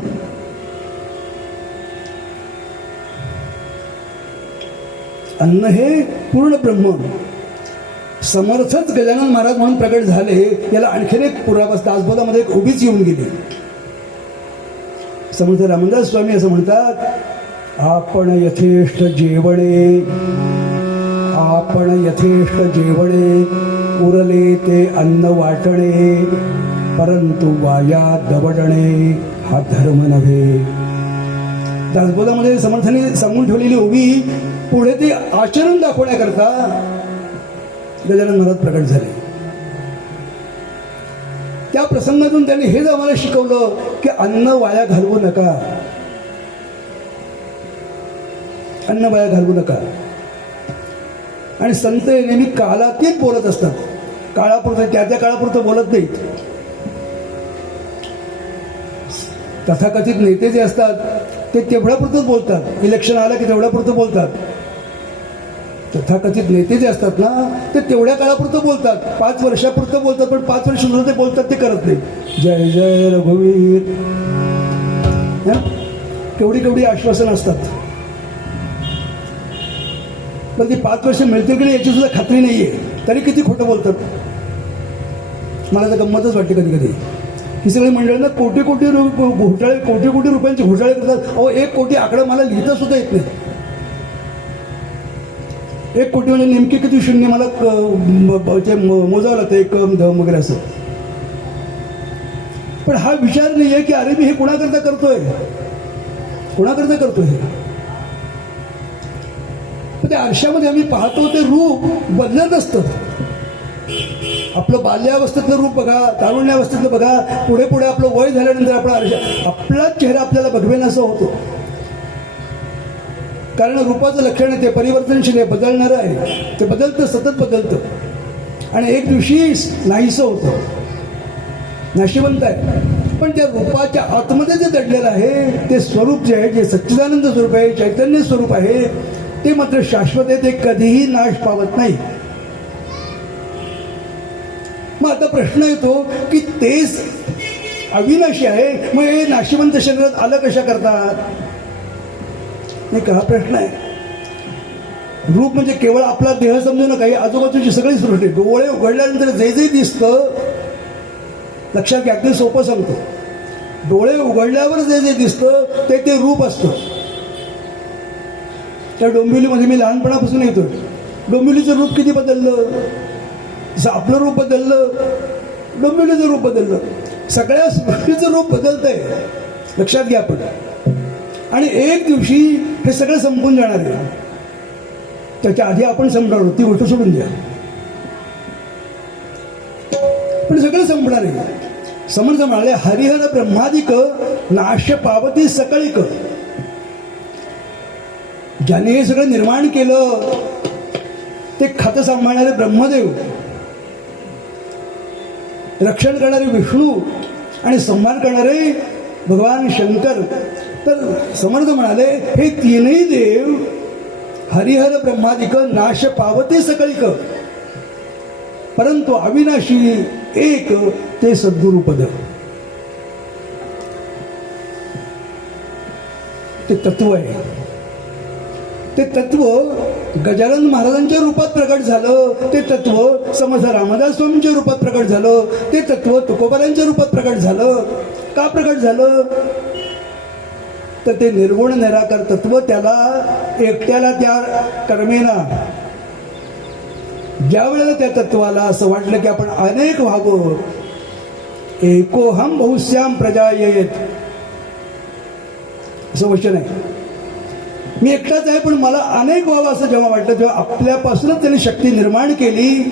अन्न हे पूर्ण ब्रह्म. समर्थच गजानन महाराज म्हणून प्रकट झाले. याला आणखीन एक पुरावा दासबोधामध्ये एक उभीच येऊन गेली. समर्थ रामदास स्वामी असं म्हणतात, आपण यथेष्ट जेवणे, आपण यथेष्ट जेवणे, उरले ते अन्न वाटणे, परंतु वाया दवडणे हा धर्म नव्हे. दासबोधामध्ये समर्थाने सांगून ठेवलेली उभी पुढे ती आचरण दाखवण्याकरता गजानन महाराज प्रकट झाले. त्या प्रसंगातून त्यांनी हेच आम्हाला शिकवलं की अन्न वाया घालवू नका, अन्न वाया घालवू नका. आणि संत नेहमी काळातीत बोलत असतात. काळापुरतं त्या त्या काळापुरतं बोलत नाहीत. तथाकथित नेते जे असतात ते तेवढ्यापुरतंच बोलतात. इलेक्शन आलं की तेवढ्यापुरतं बोलतात. तथाकथित नेते जे असतात ना ते तेवढ्या काळापुरतं बोलतात, 5 वर्षापुरतं बोलतात, पण 5 वर्ष सुद्धा ते बोलतात ते करत नाही. जय जय रघुवीर, केवढी केवढी आश्वासन असतात, पण ती 5 वर्ष मिळतील की नाही याची सुद्धा खात्री नाहीये. तरी किती खोटं बोलतात. मला तर गंमतच वाटते कधी कधी. ही सगळी मंडळींना कोटी कोटी घोटाळे, कोटी कोटी रुपयांचे घोटाळे करतात. अहो 1 कोटी आकडा मला लिहिता सुद्धा येत नाही. 1 कोटी म्हणजे नेमकी किती शून्य मला मोजावं लागतं, एकम धम वगैरे असं. पण हा विचार नाही आहे की अरे मी हे कोणाकरता करतोय, कोणाकरता करतोय. हे त्या आरशामध्ये आम्ही पाहतो ते रूप बदलत असतं. आपलं बाल्यावस्थेतलं रूप बघा, तारुण्यावस्थेतलं बघा, पुढे पुढे आपलं वय झाल्यानंतर आपला चेहरा आपल्याला बघवेन असं होतो. कारण रूपाचं लक्षण आहे ते परिवर्तनशील आहे, बदलणारं आहे. ते बदलतं, सतत बदलतं. आणि एक दिवशी नाहीसं होतं, नाशिवंत आहे. पण त्या रूपाच्या आतमध्ये जे दडलेलं आहे ते स्वरूप जे आहे, जे सच्चिदानंद स्वरूप आहे, चैतन्य स्वरूप आहे, ते मात्र शाश्वत आहे. ते कधीही नाश पावत नाही. मग आता प्रश्न येतो की तेच अविनाशी आहे, मग हे नाशिवंत शरीरात आलं कशा करतात? हा प्रश्न आहे. रूप म्हणजे केवळ आपला देह समजू नका, ही आजूबाजूची सगळी सृष्टी. डोळे उघडल्यानंतर जे जे दिसतं, लक्षात घ्या, अगदी सोपं सांगतो. डोळे उघडल्यावर जे जे दिसतं ते ते रूप असतं. त्या डोंबिवलीमध्ये मी लहानपणापासून येतोय. डोंबिवलीचं रूप किती बदललं, जसं आपलं रूप बदललं, डोंबिवलीचं रूप बदललं. सगळ्या सृष्टीचं रूप बदलतंय, लक्षात घ्या आपण. आणि एक दिवशी हे सगळं संपून जाणार आहे. त्याच्या आधी आपण संपणार आहोत, ती गोष्ट सोडून द्या. पण सगळं संपणार आहे. समर्थ म्हणाले, हरिहर ब्रह्मादिक नाश पावती सकळिक. ज्याने हे सगळं निर्माण केलं ते खातं सांभाळणारे ब्रह्मदेव, रक्षण करणारे विष्णू आणि संहार करणारे भगवान शंकर. तर समर्थ म्हणाले, हे तीनही देव हरिहर ब्रह्मादिक नाश पावते सकळिक, परंतु अविनाशी एक ते सद्गुरुपद. ते तत्व आहे. ते तत्व गजानन महाराजांच्या रूपात प्रकट झालं. ते तत्व समर्थ रामदास स्वामींच्या रूपात प्रकट झालं. ते तत्व तुकोबारांच्या रूपात प्रकट झालं. का प्रकट झालं? तर ते निर्गुण निराकार तत्व त्याला एकट्याला त्या कर्मेना, ज्या वेळेला त्या तत्वाला असं वाटलं की आपण अनेक व्हावं, एकोहम बहुश्याम प्रजा येत, असं वचन आहे. मी एकटाच आहे पण मला अनेक व्हावं असं जेव्हा वाटलं, तेव्हा आपल्यापासूनच त्यांनी शक्ती निर्माण केली.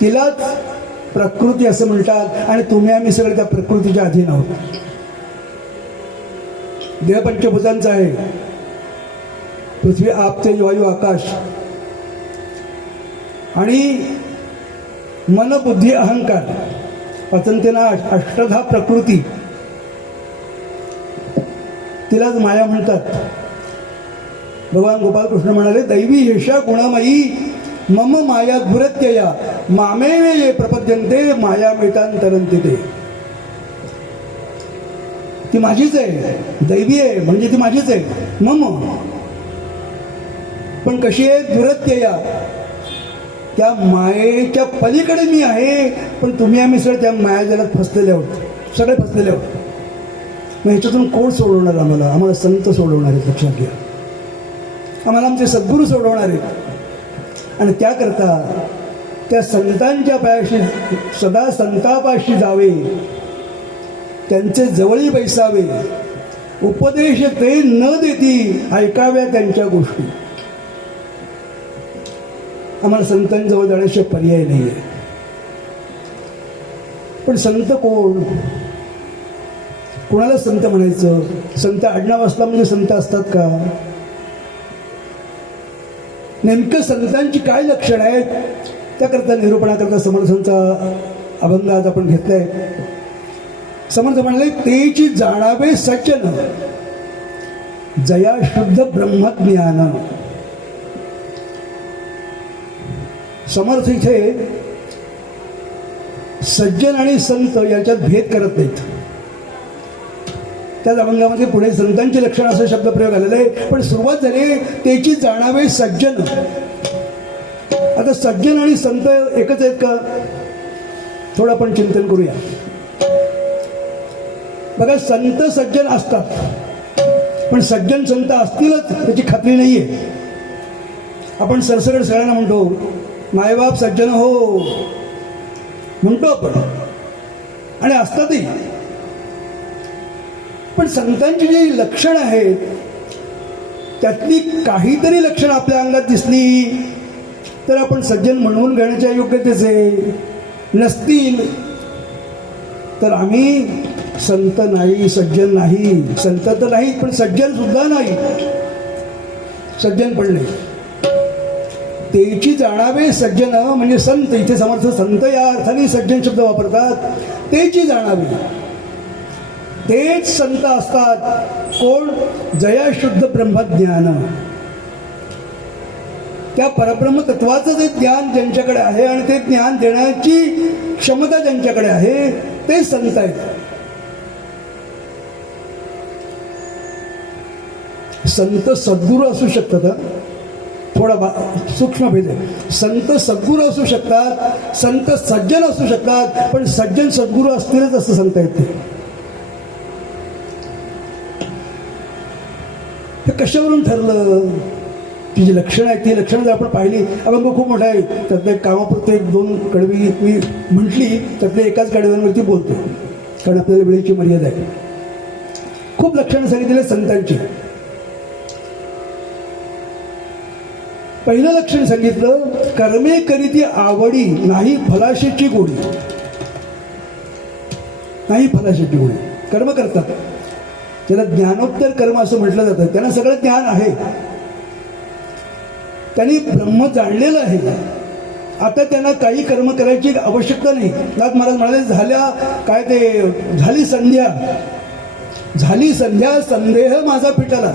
तिलाच प्रकृती असं म्हणतात. आणि तुम्ही आम्ही सगळे त्या प्रकृतीच्या अधीन आहोत. देह पंचभूतांचा आहे. पृथ्वी, आप, तेज, वायू, आकाश. आणि मन, बुद्धी, अहंकार, पचनतेना अष्टधा प्रकृती. तिलाच माया म्हणतात. भगवान गोपालकृष्ण म्हणाले, दैवी हेषा गुणमयी मम माया धुरत्यया मामेव ये प्रपद्यन्ते माया मितांतरन्ति ते. ती माझीच आहे, दैवी आहे म्हणजे ती माझीच आहे मम. पण कशी आहे? दुरत्यया, त्या मायेच्या पलीकडे मी आहे. पण तुम्ही आम्ही सगळे त्या मायाजालात फसलेले आहोत, सगळे फसलेले आहोत. मग ह्याच्यातून कोण सोडवणार आम्हाला? आम्हाला संत सोडवणार आहेत, लक्षात घ्या. आम्हाला आमचे सद्गुरू सोडवणार आहेत. आणि त्याकरता त्या संतांच्या पायाशी सदा संतापाशी जावे, त्यांचे जवळी बैसावे, उपदेश ते न देती ऐकाव्या त्यांच्या गोष्टी. आम्हाला संतांजवळ जाण्याशिवाय पर्याय नाही आहे. पण संत कोण? कोणाला संत म्हणायचं? संत आडनाव असला म्हणजे संत असतात का? नेमकं संतांची काय लक्षणं आहेत? त्याकरता निरूपणाकरता समर्थांचा अभंग आज आपण घेतलाय. समर्थ म्हणाले, तेची जाणावे सज्जन जया शुद्ध ब्रह्मज्ञान. समर्थ इथे सज्जन आणि संत याच्यात भेद करत नाहीत. त्याच अभंगामध्ये पुढे संतांची लक्षण असा शब्दप्रयोग आलेला आहे. पण सुरुवात झाली तेची जाणावे सज्जन. आता सज्जन आणि संत एकच आहेत का? थोडं आपण चिंतन करूया. बघा, संत सज्जन असतात, पण सज्जन संत असतीलच त्याची खात्री नाहीये. आपण सरसकट सगळ्यांना म्हणतो मायबाप सज्जन हो म्हणतो आपण, आणि असतातही. पण संतांची जी लक्षणं आहेत त्यातली काहीतरी लक्षणं आपल्या अंगात दिसली तर आपण सज्जन म्हणून घेण्याच्या योग्यतेचे. नसतील तर आम्ही संत नाही, सज्जन नाही. संत तर नाही पण सज्जन सुद्धा नाही, सज्जन पण नाही. तेची जाणावे सज्जन म्हणजे संत. इथे समर्थ संत या अर्थाने सज्जन शब्द वापरतात. तेची जाणावे, तेच संत असतात. कोण? जया शुद्ध ब्रह्मज्ञान. त्या परब्रह्म तत्वाचं जे ज्ञान ज्यांच्याकडे आहे आणि ते ज्ञान देण्याची क्षमता ज्यांच्याकडे आहे ते संत आहेत. संत सद्गुरू असू शकतात. थोडा सूक्ष्म भेद आहे. संत सद्गुरू असू शकतात, संत सज्जन असू शकतात, पण सज्जन सद्गुरू असतीलच असं सांगता येते. हे कशावरून ठरलं? ती जी लक्षणं आहेत ती लक्षणं जर आपण पाहिली, अभंग खूप मोठा आहे. त्यातलं एक कामापुरतं एक दोन कडवी मी म्हटली, त्यातल्या एकाच कडव्यांवरती बोलतो, कारण आपल्याला वेळेची मर्यादा आहे. खूप लक्षणं सांगितलेली संतांची. पहिलं लक्षण सांगितलं, कर्मे करीती आवडी नाही फलाशीची गोडी. नाही फलाशीची गोडी. कर्म करतात, त्याला ज्ञानोत्तर कर्म असं म्हटलं जातं. त्यांना सगळं ज्ञान आहे, त्यांनी ब्रह्म जाणलेलं आहे. आता त्यांना काही कर्म करायची आवश्यकता नाही. नाथ महाराज म्हणाले, झाल्या काय ते झाली संध्या, झाली संध्या संदेह माझा पिटाला.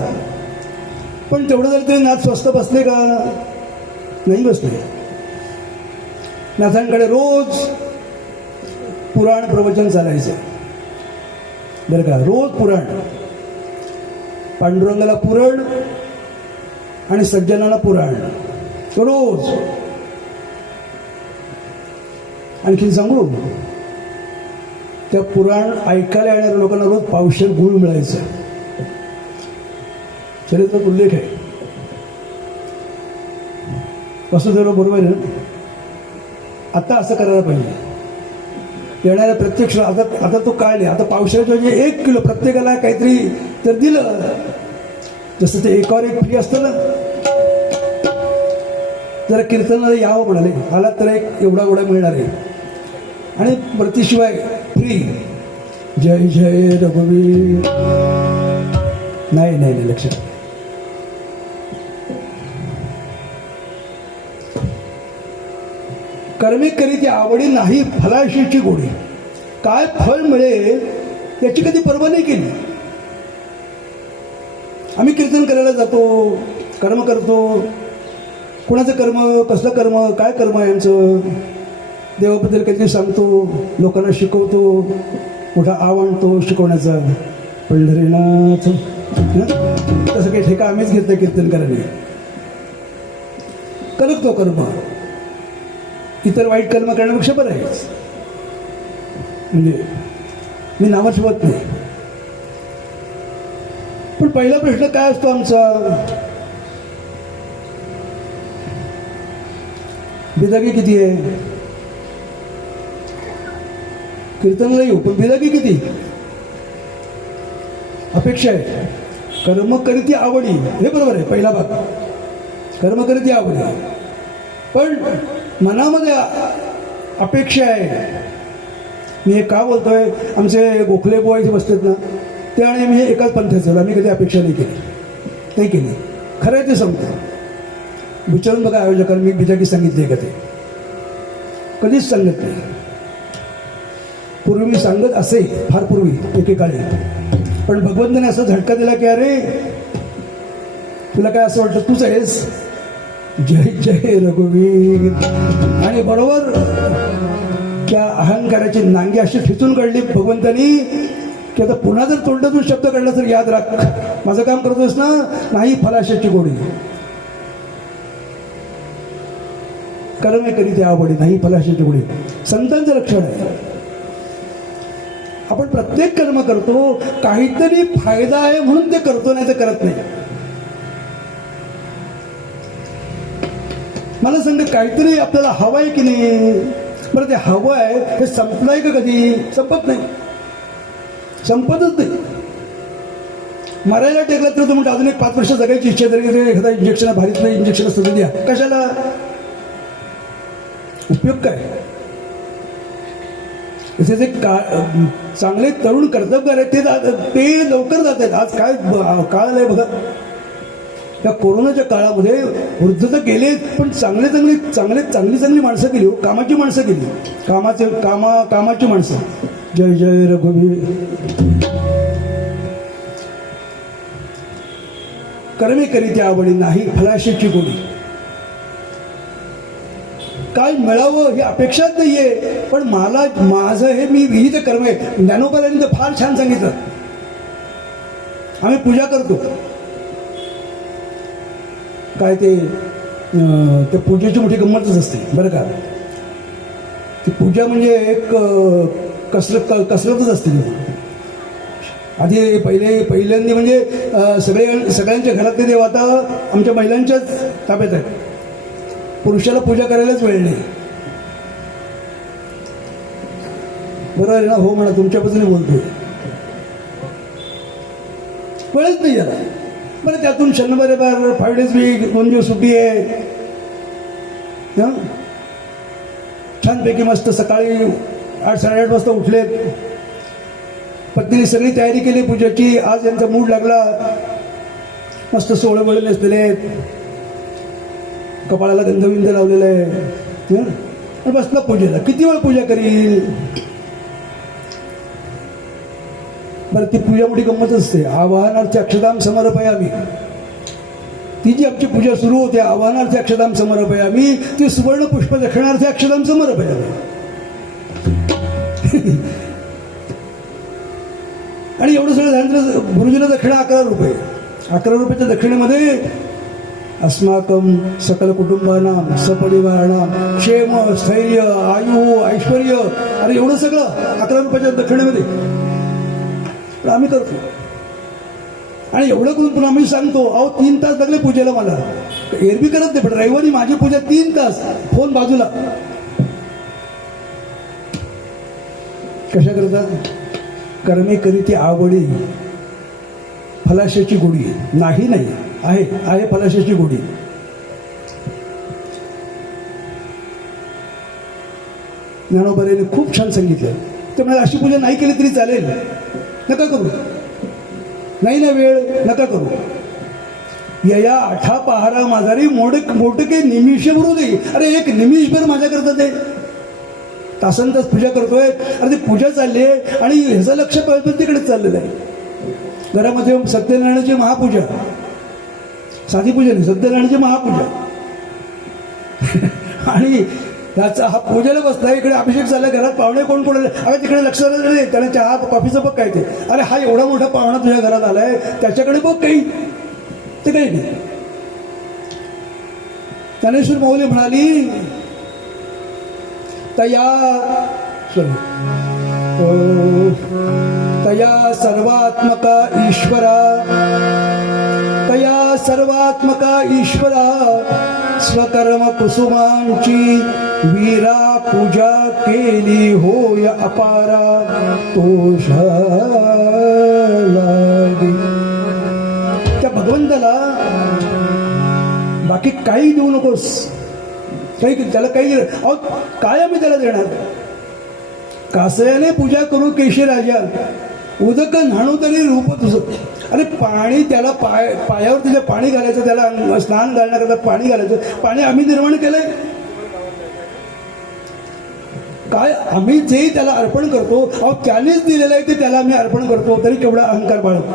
पण तेवढं जर ते नाथ स्वस्त बसले का? नाही बसले. नाथांकडे रोज पुराण प्रवचन चालायचं बरं का, रोज पुराण. पांडुरंगाला पुराण आणि सज्जनाला पुराण रोज. आणखीन सांगू, त्या पुराण ऐकायला येणाऱ्या लोकांना रोज पावशेर गुळ मिळायचं. चरित्रात उल्लेख आहे. वसुदेव बरोबर आहे ना? आता असं करायला पाहिजे. येणाऱ्या प्रत्यक्ष आता तो काळ नाही. आता पावसाळ्याच्या म्हणजे 1 किलो प्रत्येकाला काहीतरी तर दिलं, जसं ते एकावर एक फ्री असतं ना. जरा कीर्तनाला यावं म्हणाले, आला तर एक एवढा मिळणार आहे. आणि प्रतिशिवाय फ्री जय जय रघुवीर नाही लक्षात. कर्मे करीती आवडी नाही फलाशीची गोडी. काय फळ मिळेल याची कधी पर्वा नाही केली. आम्ही कीर्तन करायला जातो, कर्म करतो. कुणाचं कर्म, कसलं कर्म, काय कर्म आहे आमचं, देवाबद्दल काहीतरी सांगतो, लोकांना शिकवतो, मोठा आव आणतो शिकवण्याचा. पंढरीनाथ तसं काही ठेका आम्हीच घेतलं कीर्तन करायला. करतो कर्म, इतर वाईट कर्म करण्यापेक्षा बरं आहेच. म्हणजे मी नावं ठेवत नाही. पण पहिला प्रश्न काय असतो आमचा, बिदागी किती आहे. कीर्तनाला येऊ पण बिदागी किती, अपेक्षा आहे. कर्म करीती आवडी, हे बरोबर आहे पहिला भाग, कर्म करीती आवडी. पण मनामध्ये अपेक्षा आहे. मी हे का बोलतोय, आमचे गोखले बुवा इथे बसतात ना, ते आणि मी एकाच पंथात झालो. आम्ही कधी अपेक्षा नाही केली. खरं आहे ते सांगतो. विचारून बघा आयोजकांना, मी बिजागी सांगितले का ते, कधीच सांगत नाही. पूर्वी मी सांगत असे, फार पूर्वी एकेकाळी. पण भगवंताने असा झटका दिला की अरे तुला काय असं वाटतं तूच आहेस, जय जय रघुवीर. आणि बरोबर त्या अहंकाराची नांगी अशी ठेचून काढली भगवंतानी की आता पुन्हा जर तोंडातून शब्द काढला तर याद राख, माझं काम करतोस ना, नाही फलाशाची गोडी. कर्म करीती आवडी, नाही फलाशाची गोडी, संतांचं लक्षण आहे. आपण प्रत्येक कर्म करतो काहीतरी फायदा आहे म्हणून ते करतो, नाही तर करत नाही. मला सांग, काहीतरी आपल्याला हवं आहे की नाही. बरं ते हवं आहे हे संपलंय का कधी, संपत नाही, संपतच नाही. मरायला टेकला तर तुम्ही अजून एक 5 वर्ष जगायची इच्छा तरी एखादा इंजेक्शन, भारीतलं इंजेक्शन असतं द्या, कशाला, उपयोग काय. तसे जे चांगले तरुण कर्तबगार आहेत ते लवकर जात आहेत. आज काय काळ आहे बघा, त्या कोरोनाच्या काळामध्ये वृद्ध तर गेले, पण चांगली माणसं गेली, कामाची माणसं गेली, कामाची माणसं. जय जय रघुवीर. कर्मे करीती आवडी, नाही फलाशीची गोडी. काय मिळावं ही अपेक्षाच नाहीये, पण माझं हे मी विहित कर्म आहे. ज्ञानोबांनी तर फार छान सांगितलं. आम्ही पूजा करतो, काय ते पूजेची मोठी गंमतच असते बरं का. ती पूजा म्हणजे एक कसरतच असते. आधी पहिल्यांदा म्हणजे सगळ्यांच्या घरातले देव आता आमच्या महिलांच्याच ताब्यात आहेत. पुरुषाला पूजा करायलाच वेळ नाही. बरोबर आहे ना, हो म्हणा, तुमच्या बाजूने बोलतोय, वेळच नाही याला. बरं त्यातून शनिवार 5 days वीक, 2 दिवस सुट्टी आहे. छानपैकी मस्त सकाळी 8-8:30 वाजता उठलेत, पत्नीने सगळी तयारी केली पूजेची. आज यांचा मूड लागला, मस्त सोहळे वळे नेसलेले आहेत, कपाळाला गंधविंद लावलेलं आहे, बसला पूजेला. किती वेळ पूजा करील. बरं ती पूजा मोठी गंमत असते. आवाहनार्थी अक्षदाम समर्पयामी, ती जी आमची पूजा सुरू होते, आवाहनार्थी अक्षदाम समर्पयामी, ती सुवर्ण पुष्प दक्षिणार्थी अक्षदाम समर्पयामी. आणि एवढं सगळं झाल्यानंतर गुरुजीला दक्षिणा 11 रुपये. 11 रुपयाच्या दक्षिणेमध्ये अस्माकं सकल कुटुंबानां सपरिवाराणां क्षेम स्थैर्य आयु ऐश्वर्य, अरे एवढं सगळं 11 रुपयाच्या दक्षिणेमध्ये. पण आम्ही करतो. आणि एवढं करून पुन्हा आम्ही सांगतो, अहो 3 तास लागले पूजेला मला. एरबी करत नाही, पण रविवारी माझी पूजा 3 तास, फोन बाजूला. कशा करता. कर्मे करीती आवडी, फलाशाची गोडी, नाही आहे फलाशाची गोडी. ज्ञानोबांनी खूप छान सांगितलं. त्यामुळे अशी पूजा नाही केली तरी चालेल, नका करू. नाही ना वेळ, नका करू. यया 8 पहारा माझारी मोठके निमिष दे. अरे एक निमिषभर माझ्या करतात ते, तासन तास पूजा करतोय. अरे ती पूजा चालली आहे आणि ह्याचं लक्ष तिकडे चाललेलं आहे. घरामध्ये सत्यनारायणाची महापूजा, साधी पूजा नाही, सत्यनारायणाची महापूजा. आणि त्याचा हा पूजेला बसला, इकडे अभिषेक झाला, घरात पाहुणे कोण कोण आले, अरे तिकडे लक्ष नाही, त्याने चहा कॉफीचं बघ काय ते, अरे हा एवढा मोठा पाहुणा तुझ्या घरात आलाय त्याच्याकडे बघ काही, ते काही नाही. ज्ञानेश्वर माऊली म्हणाली तया सर्वात्मका ईश्वरा, तया सर्वात्मका ईश्वरा, स्वकर्म कुसुमांची वीरा पूजा केली होय अपारा, तोषा लागे. त्या भगवंताला बाकी काही देऊ नकोस, काही त्याला काही अहो काय आम्ही त्याला देणार. कासयाने पूजा करू केशी राजा, उदक न्हाणू तरी रूप तुझं. अरे पाणी त्याला पायावर तुझ्या पाणी घालायचं, त्याला स्नान घालण्याकरता पाणी घालायचं, पाणी आम्ही निर्माण केलंय काय. आम्ही जे त्याला अर्पण करतो, अहो त्यानेच दिलेलं आहे ते त्याला आम्ही अर्पण करतो, तरी केवढा अहंकार बाळगतो.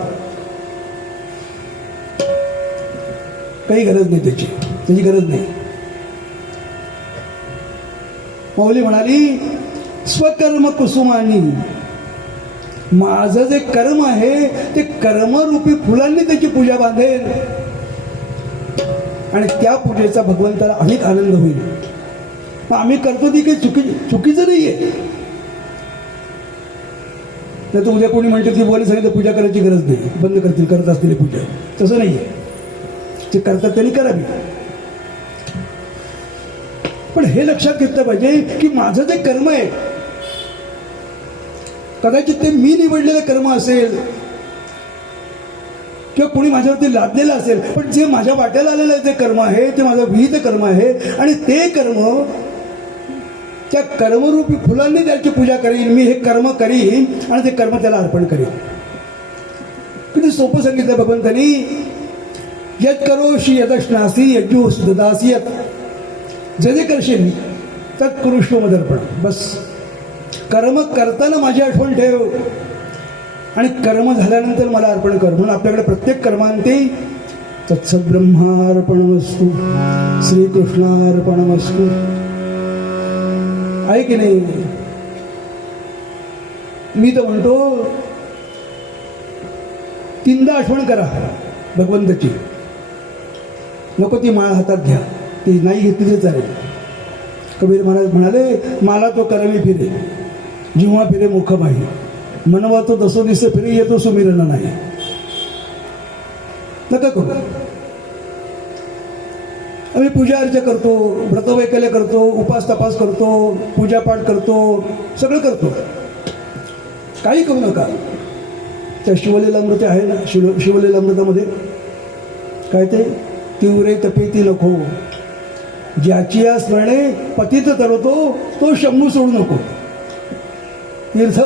काही गरज नाही त्याची गरज नाही. माऊली म्हणाली स्वकर्म कुसुमानी, माझं जे कर्म आहे ते कर्मरूपी फुलांनी त्याची पूजा बांधेल आणि त्या पूजेचा भगवंताला अधिक आनंद होईल. मग आम्ही करतो ती काही चुकीचं नाहीये. नाही तर उद्या कोणी म्हणते की बोली सांगितलं पूजा करायची गरज नाही, बंद करतील, करत असतील पूजा, तसं नाहीये. जे करतात त्यांनी करावी. पण हे लक्षात घेतलं पाहिजे की माझं जे कर्म आहे, कदाचित ते मी निवडलेलं कर्म असेल किंवा कोणी माझ्यावरती लादलेलं असेल, पण जे माझ्या वाट्याला आलेलं आहे ते कर्म आहे, ते माझं विहित कर्म आहे आणि ते कर्म त्या कर्मरूपी फुलांनी त्याची पूजा करीन. मी हे कर्म करीन आणि ते कर्म त्याला अर्पण करीन. किती सोपं सांगितलं भगवंतानी. यत करोशी यदश्नासी यज्जोस ददासी यत, जे जे करशील तत्कुरुष्व मदर्पण. बस कर्म करताना माझी आठवण ठेव आणि कर्म झाल्यानंतर मला अर्पण कर. म्हणून आपल्याकडे प्रत्येक कर्मांती तत्सद्ब्रह्मार्पणमस्तु, श्रीकृष्णार्पणमस्तु आहे की नाही. मी तर म्हणतो 3दा आठवण करा भगवंताची. नको ती माळ हातात घ्या, ती नाही घेतली तरी चालेल. कबीर महाराज म्हणाले मला तो करवी फिरे, जेव्हा फिरे मुख माही, मनवा तो दसो दिसे फिरे, येतो सुमिरन नाही. नका करू. आम्ही पूजा अर्चा करतो, व्रतवैकल्य करतो, उपास तपास करतो, पूजापाठ करतो, सगळं करतो. काही करू नका. त्या शिवलीलामृत आहे ना, शिवलीलामृतामध्ये काय ते, तीव्रे तपेती नको, ज्याची या स्मरणे पतित तरतो, तो शंभू सोडू नको. तीर्थ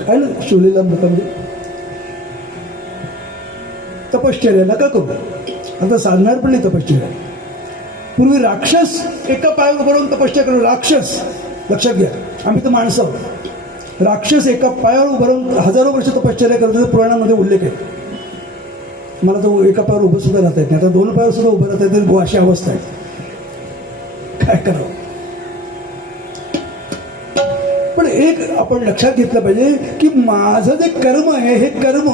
आहे ना शिवलीलामृतामध्ये. तपश्चर्या नका करू. आता साधणार पण नाही तपश्चर्या. पूर्वी राक्षस एका पायावर उभं राहून तपश्चर्या करू. राक्षस, लक्षात घ्या, आम्ही तर माणसं आहोत. राक्षस एका पायावर उभं राहून हजारो वर्ष तपश्चर्या करतो, पुराणामध्ये उल्लेख आहे. मला तो एका पायावर उभं सुद्धा राहता येत नाही. आता 2 पायावर सुद्धा उभं राहता येत, अशी अवस्था आहे. काय करावं. पण एक आपण लक्षात घेतलं पाहिजे की माझं जे कर्म आहे, हे कर्म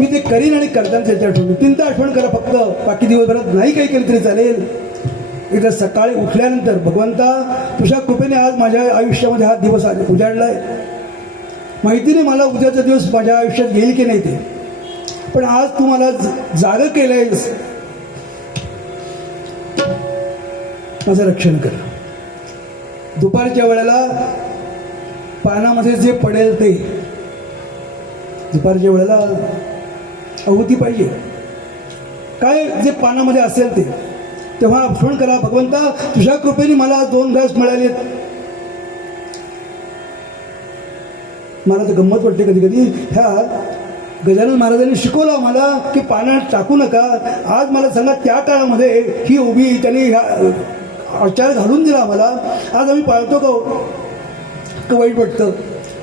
मी ते करीन आणि करताना त्याची आठवण. 3दा आठवण करा फक्त. बाकी दिवसभरात नाही काही केलं तरी चालेल. एकदा सकाळी उठल्यानंतर भगवंता तुझ्या कृपेने आज माझ्या आयुष्यामध्ये हा दिवस उजाडलाय. माहिती नाही मला उद्याचा दिवस माझ्या आयुष्यात येईल की नाही ते, पण आज तू मला जागं केलंयस, माझं रक्षण कर. दुपारच्या वेळेला पानामध्ये जे पडेल ते, दुपारच्या वेळेला आहुती पाहिजे, काय जे पानामध्ये असेल ते, तेव्हा आठवण करा भगवंता तुझ्या कृपेने मला 2 घास मिळालेत. मला तर गंमत वाटते कधी कधी. ह्या गजानन महाराजांनी शिकवलं आम्हाला की पाण्यात टाकू नका. आज मला सांगा त्या काळामध्ये ही उभी त्यांनी आचार घालून दिला आम्हाला. आज आम्ही पाळतो का? इतकं वाईट वाटतं.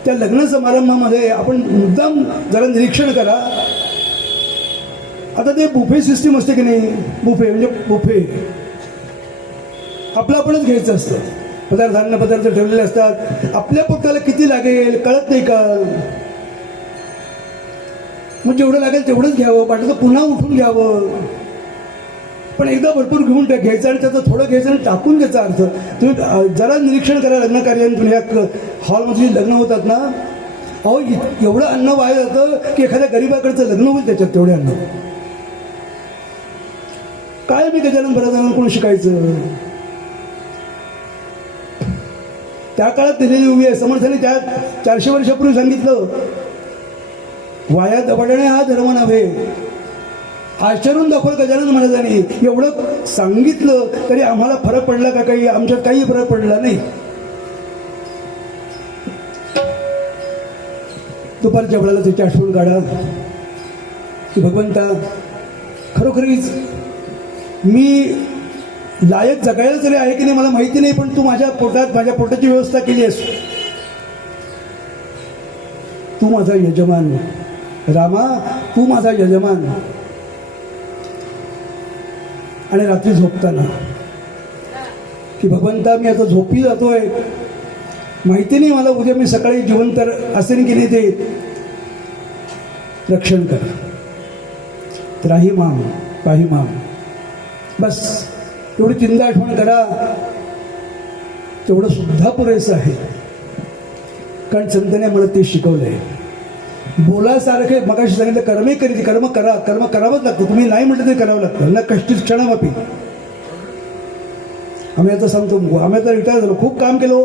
त्या लग्न समारंभामध्ये आपण मुद्दाम जरा निरीक्षण करा. आता ते बुफे सिस्टीम असते की नाही, बुफे म्हणजे बुफे आपलं आपणच घ्यायचं असतं. धान्य पदार्थ ठेवलेले असतात. आपल्या पोटाला किती लागेल कळत नाही का. मग जेवढं लागेल तेवढंच घ्यावं, वाटतं पुन्हा उठून घ्यावं. पण एकदा भरपूर घेऊन घ्यायचं आणि त्याचं थोडं घ्यायचं आणि टाकून घ्यायचा अर्थ. तुम्ही जरा निरीक्षण करा लग्न कार्याने. तुम्ही ह्या हॉलमध्ये लग्न होतात ना, अहो एवढं अन्न वाया जातं की एखाद्या गरीबाकडचं लग्न होईल त्याच्यात तेवढे अन्न. काय मी गजानन भरताना कोण शिकायचं. त्या काळात दिलेली उभी आहे. समर्थाने त्या 400 वर्षापूर्वी सांगितलं, वाया दबाडणे हा धर्म नव्हे. आचरून दाखवलं गजानन महाराजांनी. एवढं सांगितलं तरी आम्हाला फरक पडला का काही. आमच्यात काही फरक पडला नाही. दुपारच्या वेळेला त्याची आठवण काढा की भगवंता खरोखरीच मी लायक जगायला तरी आहे की नाही मला माहिती नाही, पण तू माझ्या पोटाची व्यवस्था केली आहेस. तू माझा यजमान रामा, तू माझा यजमान. आणि रात्री झोपताना की भगवंता मी आता झोपी जातोय, माहिती नाही मला उद्या मी सकाळी जिवंत असेल की नाही, ते रक्षण कर. त्राही माम पाही माम. बस तेवढी चिंता आठवण करा. तेवढं सुद्धा पुरेसं आहे. कारण संतांनी मला ते शिकवलंय. बोलासारखे मगाशी सांगितलं कर्मे करीत. कर्म करा, कर्म करावंच लागतं. तुम्ही नाही म्हटलं तरी करावं लागतं. ना कष्टीत क्षणामापी. आम्ही आता सांगतो, आम्ही आता रिटायर झालो, खूप काम केलो,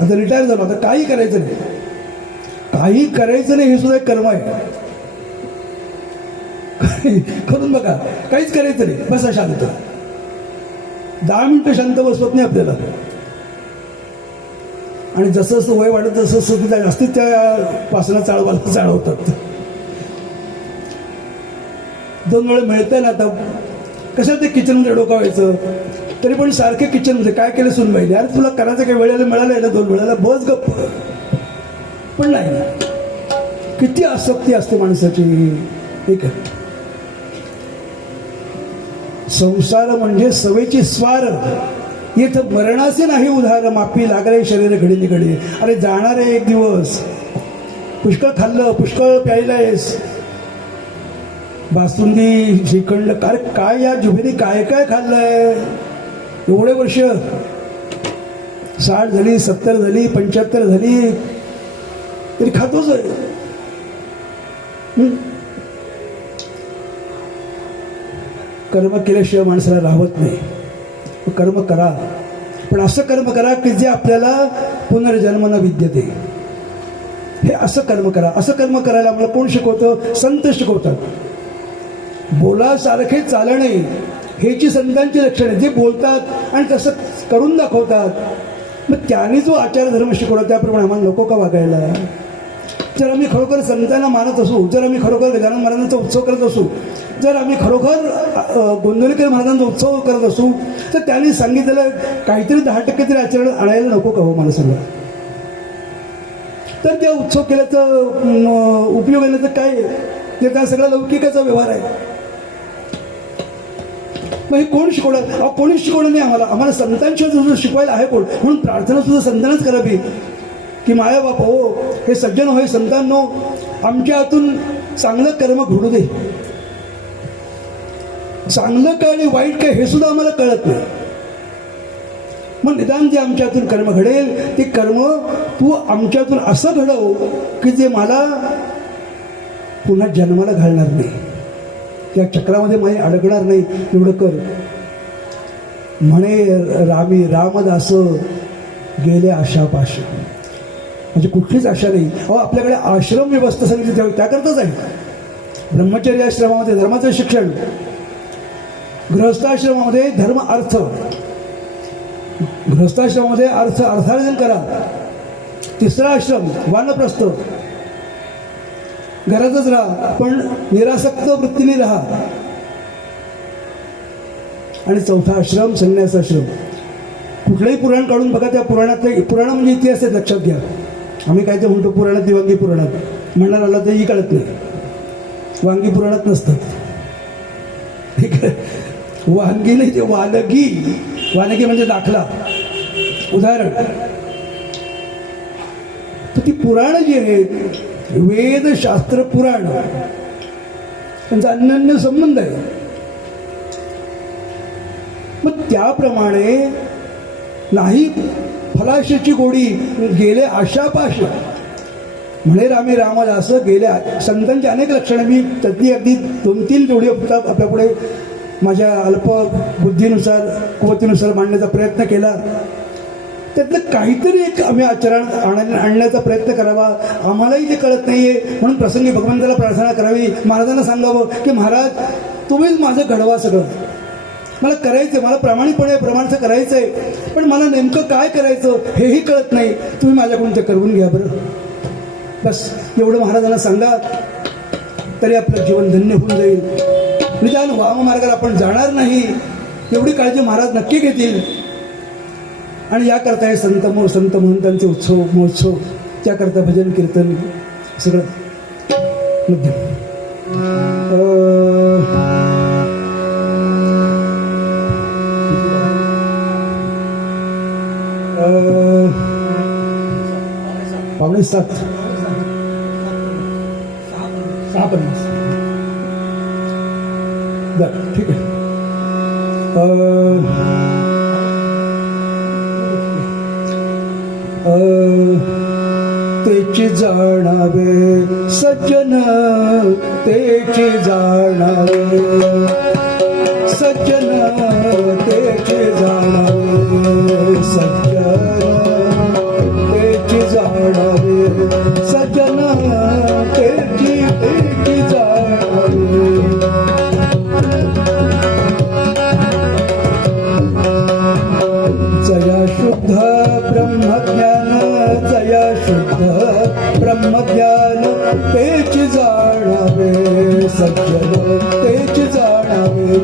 आता रिटायर झालो. आता काही करायचं नाही. काही करायचं नाही हे सुद्धा एक कर्म आहे. करून बघा, काहीच करायचं नाही. बसा शांत. 10 मिनिटं शांत बसवत नाही आपल्याला. आणि जसं जसं वय वाढत तसं तसं जास्तीत त्या पासना चाळवतात. 2 वेळ मिळतं ना. आता कसं ते किचनमध्ये डोकावायचं तरी पण सारखे किचनमध्ये काय केलं सुनबाईने, अरे तुला करायचं काही वेळेला मिळालं ना 2 वेळेला बस गप्प. पण नाही, किती आसक्ती असते माणसाची. ठीक आहे. संसार म्हणजे सवेची स्वार. इथं मरणाचे नाही उधार, मापी लागले शरीर घडी घडी. अरे जाणारे एक दिवस. पुष्कळ खाल्लं, पुष्कळ प्यायलायस, बासुंदी श्रीखंड काय या जुबेने काय काय खाल्लंय एवढे वर्ष. 60 झाली, 70 झाली, 75 झाली तरी खातोच आहे. कर्म केल्याशिवाय माणसाला राहत नाही. कर्म करा, पण असं कर्म करा की जे आपल्याला पुनर्जन्माला विद्यते. हे असं कर्म करा. असं कर्म करायला आम्हाला कोण शिकवतं? संत शिकवतात. बोलासारखे चालणे हेची संतांची लक्षणे. जे बोलतात आणि तसं करून दाखवतात. मग त्यांनी जो आचार धर्म शिकवला त्याप्रमाणे आम्हाला नको का वागायला? जर आम्ही खरोखर संतांना मानत असू, जर आम्ही खरोखर गजानन महाराजांचा उत्सव करत असू, जर आम्ही खरोखर गोंदवलेकर महाराजांचा उत्सव करत असू, तर त्यांनी सांगितलेलं काहीतरी 10% तरी आचरण आणायला नको का हो मला सांगा. तर त्या उत्सव केल्याचं उपयोग येण्याचं काय? ते त्या सगळा लौकिकाचा व्यवहार आहे. मग हे कोण शिकवणार? कोणीच शिकवलं नाही आम्हाला. आम्हाला संतांच्या जो शिकवायला आहे कोण? म्हणून प्रार्थना सुद्धा संतांनाच करावी की माया बाप हो, हे सज्जन होय संतांनो, आमच्या हातून चांगलं कर्म घडू दे. चांगलं काय आणि वाईट काय हे सुद्धा आम्हाला कळत नाही. मग निदान जे आमच्या हातून कर्म घडेल ते कर्म तू आमच्यातून असं घडव की जे मला पुन्हा जन्माला घालणार नाही, त्या चक्रामध्ये मला अडकणार नाही. एवढं कर. म्हणे रामी रामदास गेले आशापाश. म्हणजे कुठलीच आशा नाही. आपल्याकडे आश्रम व्यवस्था सांगितली त्याकरताच आहे. ब्रह्मचर्य आश्रमामध्ये धर्माचं शिक्षण, गृहस्थाश्रमामध्ये धर्म अर्थ, गृहस्थाश्रमामध्ये अर्थार्जन करा. 3रा आश्रम वानप्रस्थ, घरातच राहा पण निरासक्त वृत्तीने राहा. आणि 4था आश्रम संन्यासाश्रम. कुठलंही पुराण काढून बघा, त्या पुराणातलं, पुराण म्हणजे इतिहास आहे लक्षात घ्या. आम्ही काय ते म्हणतो पुराणात वांगी पुराणात म्हणणार आला तरी कळत नाही. वांगी पुराणात नसतात. वांगी नाही ते वानगी. वानगी म्हणजे दाखला, उदाहरण. तर ती पुराण जी आहेत, वेद शास्त्र पुराण, त्यांचा अन्योन्य संबंध आहे. मग त्याप्रमाणे नाही फलाशीची गोडी गेले आशापाश म्हणे रामे रामदास. गेल्या संतांची अनेक लक्षणं मी त्यातली अगदी 2-3 जोडी आपल्या पुढे माझ्या अल्प बुद्धीनुसार कुवतीनुसार मांडण्याचा प्रयत्न केला. त्यातलं काहीतरी एक आम्ही आचरण आणण्याचा प्रयत्न करावा. आम्हालाही ते कळत नाहीये, म्हणून प्रसंगी भगवंताला प्रार्थना करावी, महाराजांना सांगावं की महाराज तुम्हीच माझं घडवा सगळं. मला करायचं, मला प्रामाणिकपणे प्रमाणचं करायचं आहे, पण मला नेमकं काय करायचं हेही कळत नाही. तुम्ही माझ्याकडून ते करवून घ्या बरं. बस एवढं महाराजांना सांगा तरी आपलं जीवन धन्य होऊन जाईल. निदान वाममार्गाला आपण जाणार नाही एवढी काळजी महाराज नक्की घेतील. आणि याकरता हे संत महंतांचे उत्सव महोत्सव, त्याकरता भजन कीर्तन सगळं मध्यम. पावणे 7, 6:50. ठीक आहे. तेची जाणावे सज्जन, तेची जाणावे सज्जन, तेची जाणावे सज्जन, तेची जाणावे सज्जन, तेची जाणावे. जया शुद्ध ब्रह्मज्ञान, जया शुद्ध ब्रह्मज्ञान, तेची जाणावे सज्जन, तेची जाणावे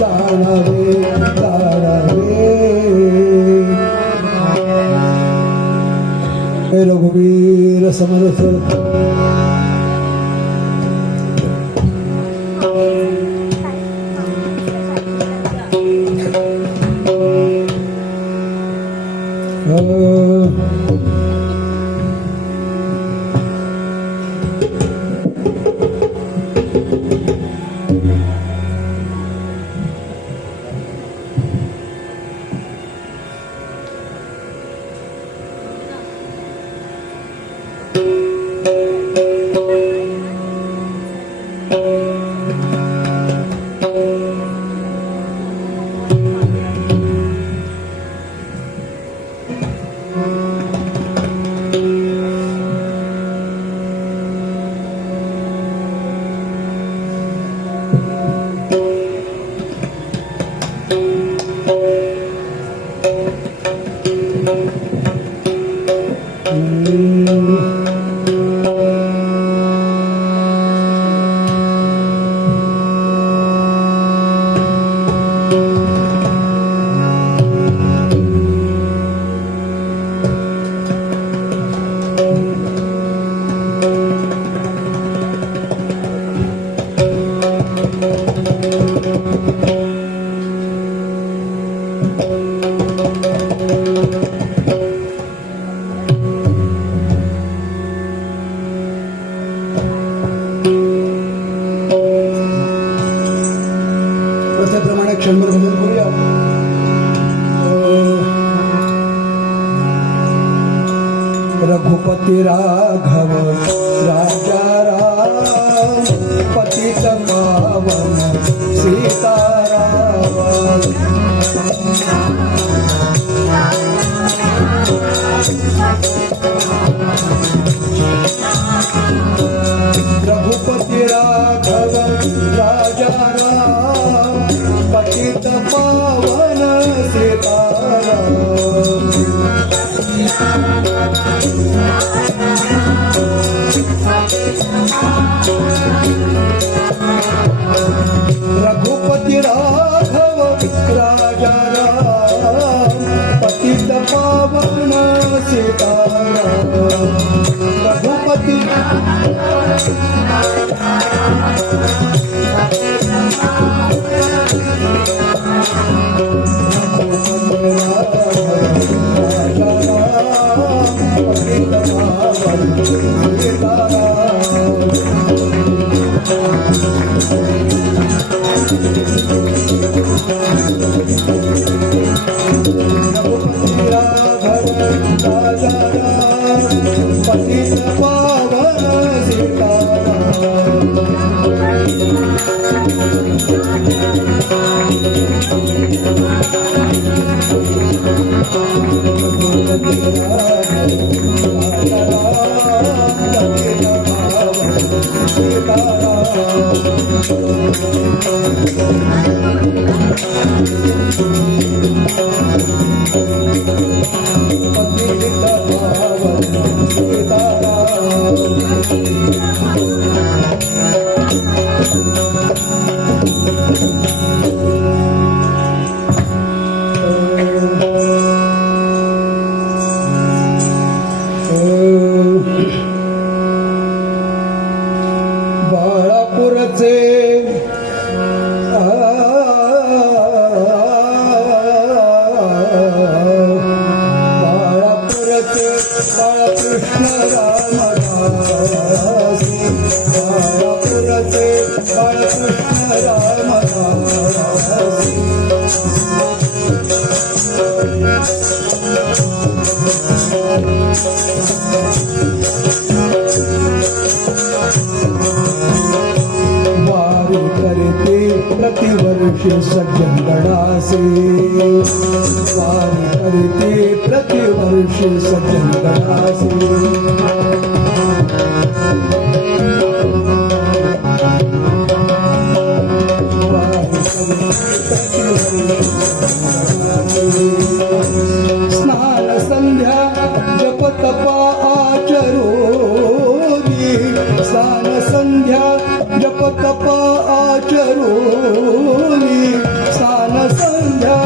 जाणावे जाणावे. हे रघुवीर समर्थ. त्याप्रमाणे क्षणभर भजन करूया. रघुपती राघव राजा राम, पतित पावन सीताराम. रघुपती राघव राजा राम, पतित पावन सीताराम. रघुपती राघव राजा राम, पतित पावन सीताराम. बाळापूरचे बाळकृष्ण रामदासी बाळापूरचे बाळकृष्ण रामदासी प्रतिवर्षी सज्जन गणासे वारी करते प्रतिवर्षी सज्जन गणासे स्नान संध्या जप तपा आचरोनी स्नान संध्या जप तपा आचरोनी स्नान संध्या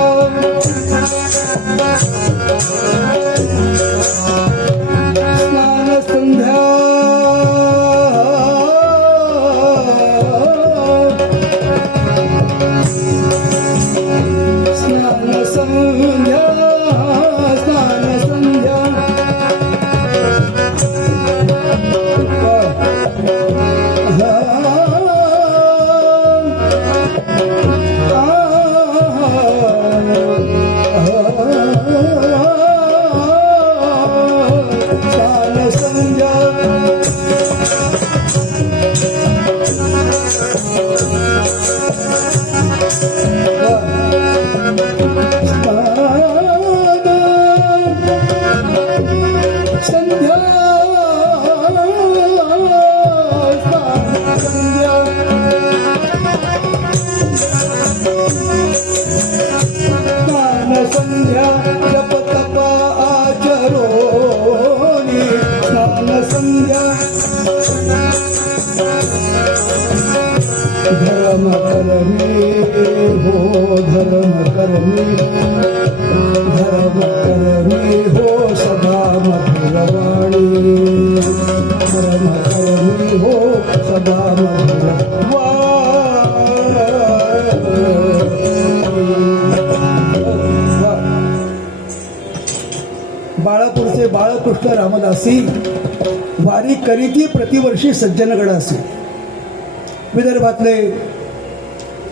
स्नान संध्या स्नान संध्या स्नान संध्या संध्या जप तपा आचरोनी स्नान संध्या धर्म करमी हो धर्म करमी हो सदा मधुरवाणी धर्म करमी हो सदा बाळापूरचे बाळकृष्ण रामदासी वारी करीती प्रतिवर्षी सज्जन गणासी विदर्भातले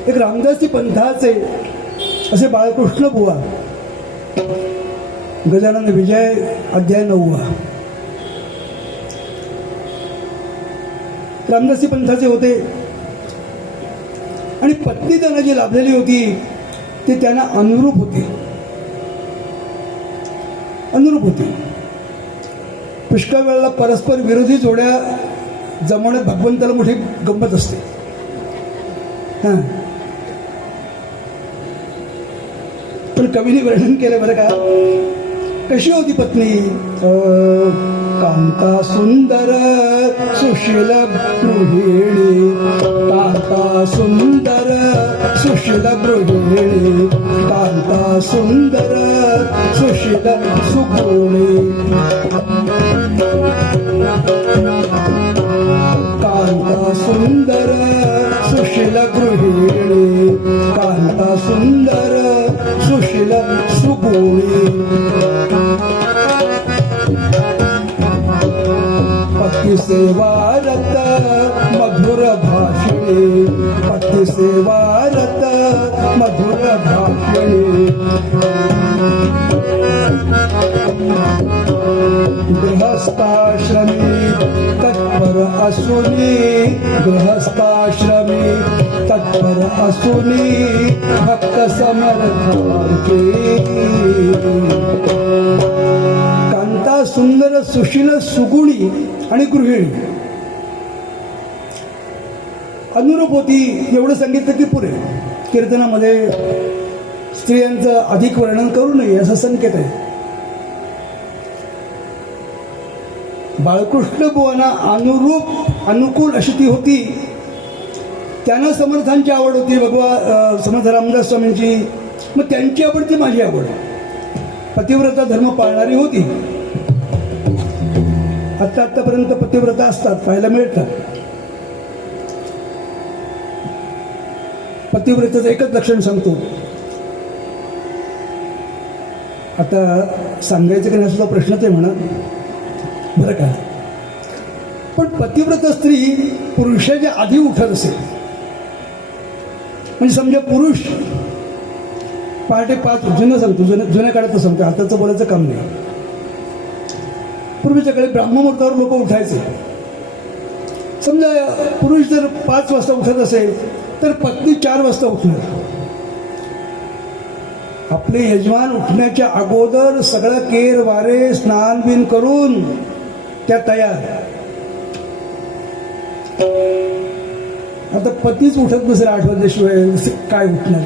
एक रामदासी पंथाचे असे बाळकृष्ण बुवा गजानन विजय अध्याय 9 रामदासी पंथाचे होते आणि पत्नी त्यांना जी लाभलेली होती ती त्यांना अनुरूप होती पुष्कळ वेळेला परस्पर विरोधी जोड्या जमवण्यात भगवंताला मोठी गंमत असते. पण कवीने वर्णन केलं बरं का, कशी होती पत्नी. कांता सुंदर सुशील गृहिणी, कांता सुंदर सुशील गृहिणी, कांता सुंदर सुशील सुगुणी, कांता सुशील गृहिणी कांता सुंदर सुशील सुगुणी पती सेवारत मधुर भाषणे पती सेवारत मधुर भाषणे गृहस्थाश्रमी तत्पर असुनी गृहस्थाश्रमी तत्पर असुनी भक्त समर्थांची कांता सुंदर सुशील सुगुणी आणि गृहिणी अनुरूप होती एवढं सांगितलं की पुरे. कीर्तनामध्ये स्त्रियांचं अधिक वर्णन करू नये असं संकेत आहे. बाळकृष्ण बुवांना अनुरूप अनुकूल अशी ती होती. त्यांना समर्थांची आवड होती समर्थ रामदास स्वामींची. मग त्यांची आवड ती माझी आवड. पतिव्रता धर्म पाळणारी होती. आतापर्यंत पतिव्रता असतात पाहायला मिळतात. पतिव्रतेचं एकच लक्षण सांगतो. आता सांगायचं की नाही सुद्धा प्रश्न ते म्हणा बरं का. पण पतिव्रत स्त्री पुरुषाच्या आधी उठत असेल. म्हणजे समजा पुरुष पहाटे 5 जुनं सांगतो जुन्या काळात सांगतो आताचं बोलायचं काम नाही. पूर्वीच्या काळी ब्राह्ममुहूर्तावर लोक उठायचे. समजा पुरुष जर 5 वाजता उठत असेल तर पत्नी 4 वाजता उठणार. आपले यजमान उठण्याच्या अगोदर सगळं केर वारे स्नान बिन करून त्या तयार. आता पतीच उठत नसेल 8 वाजल्याशिवाय काय उठणार.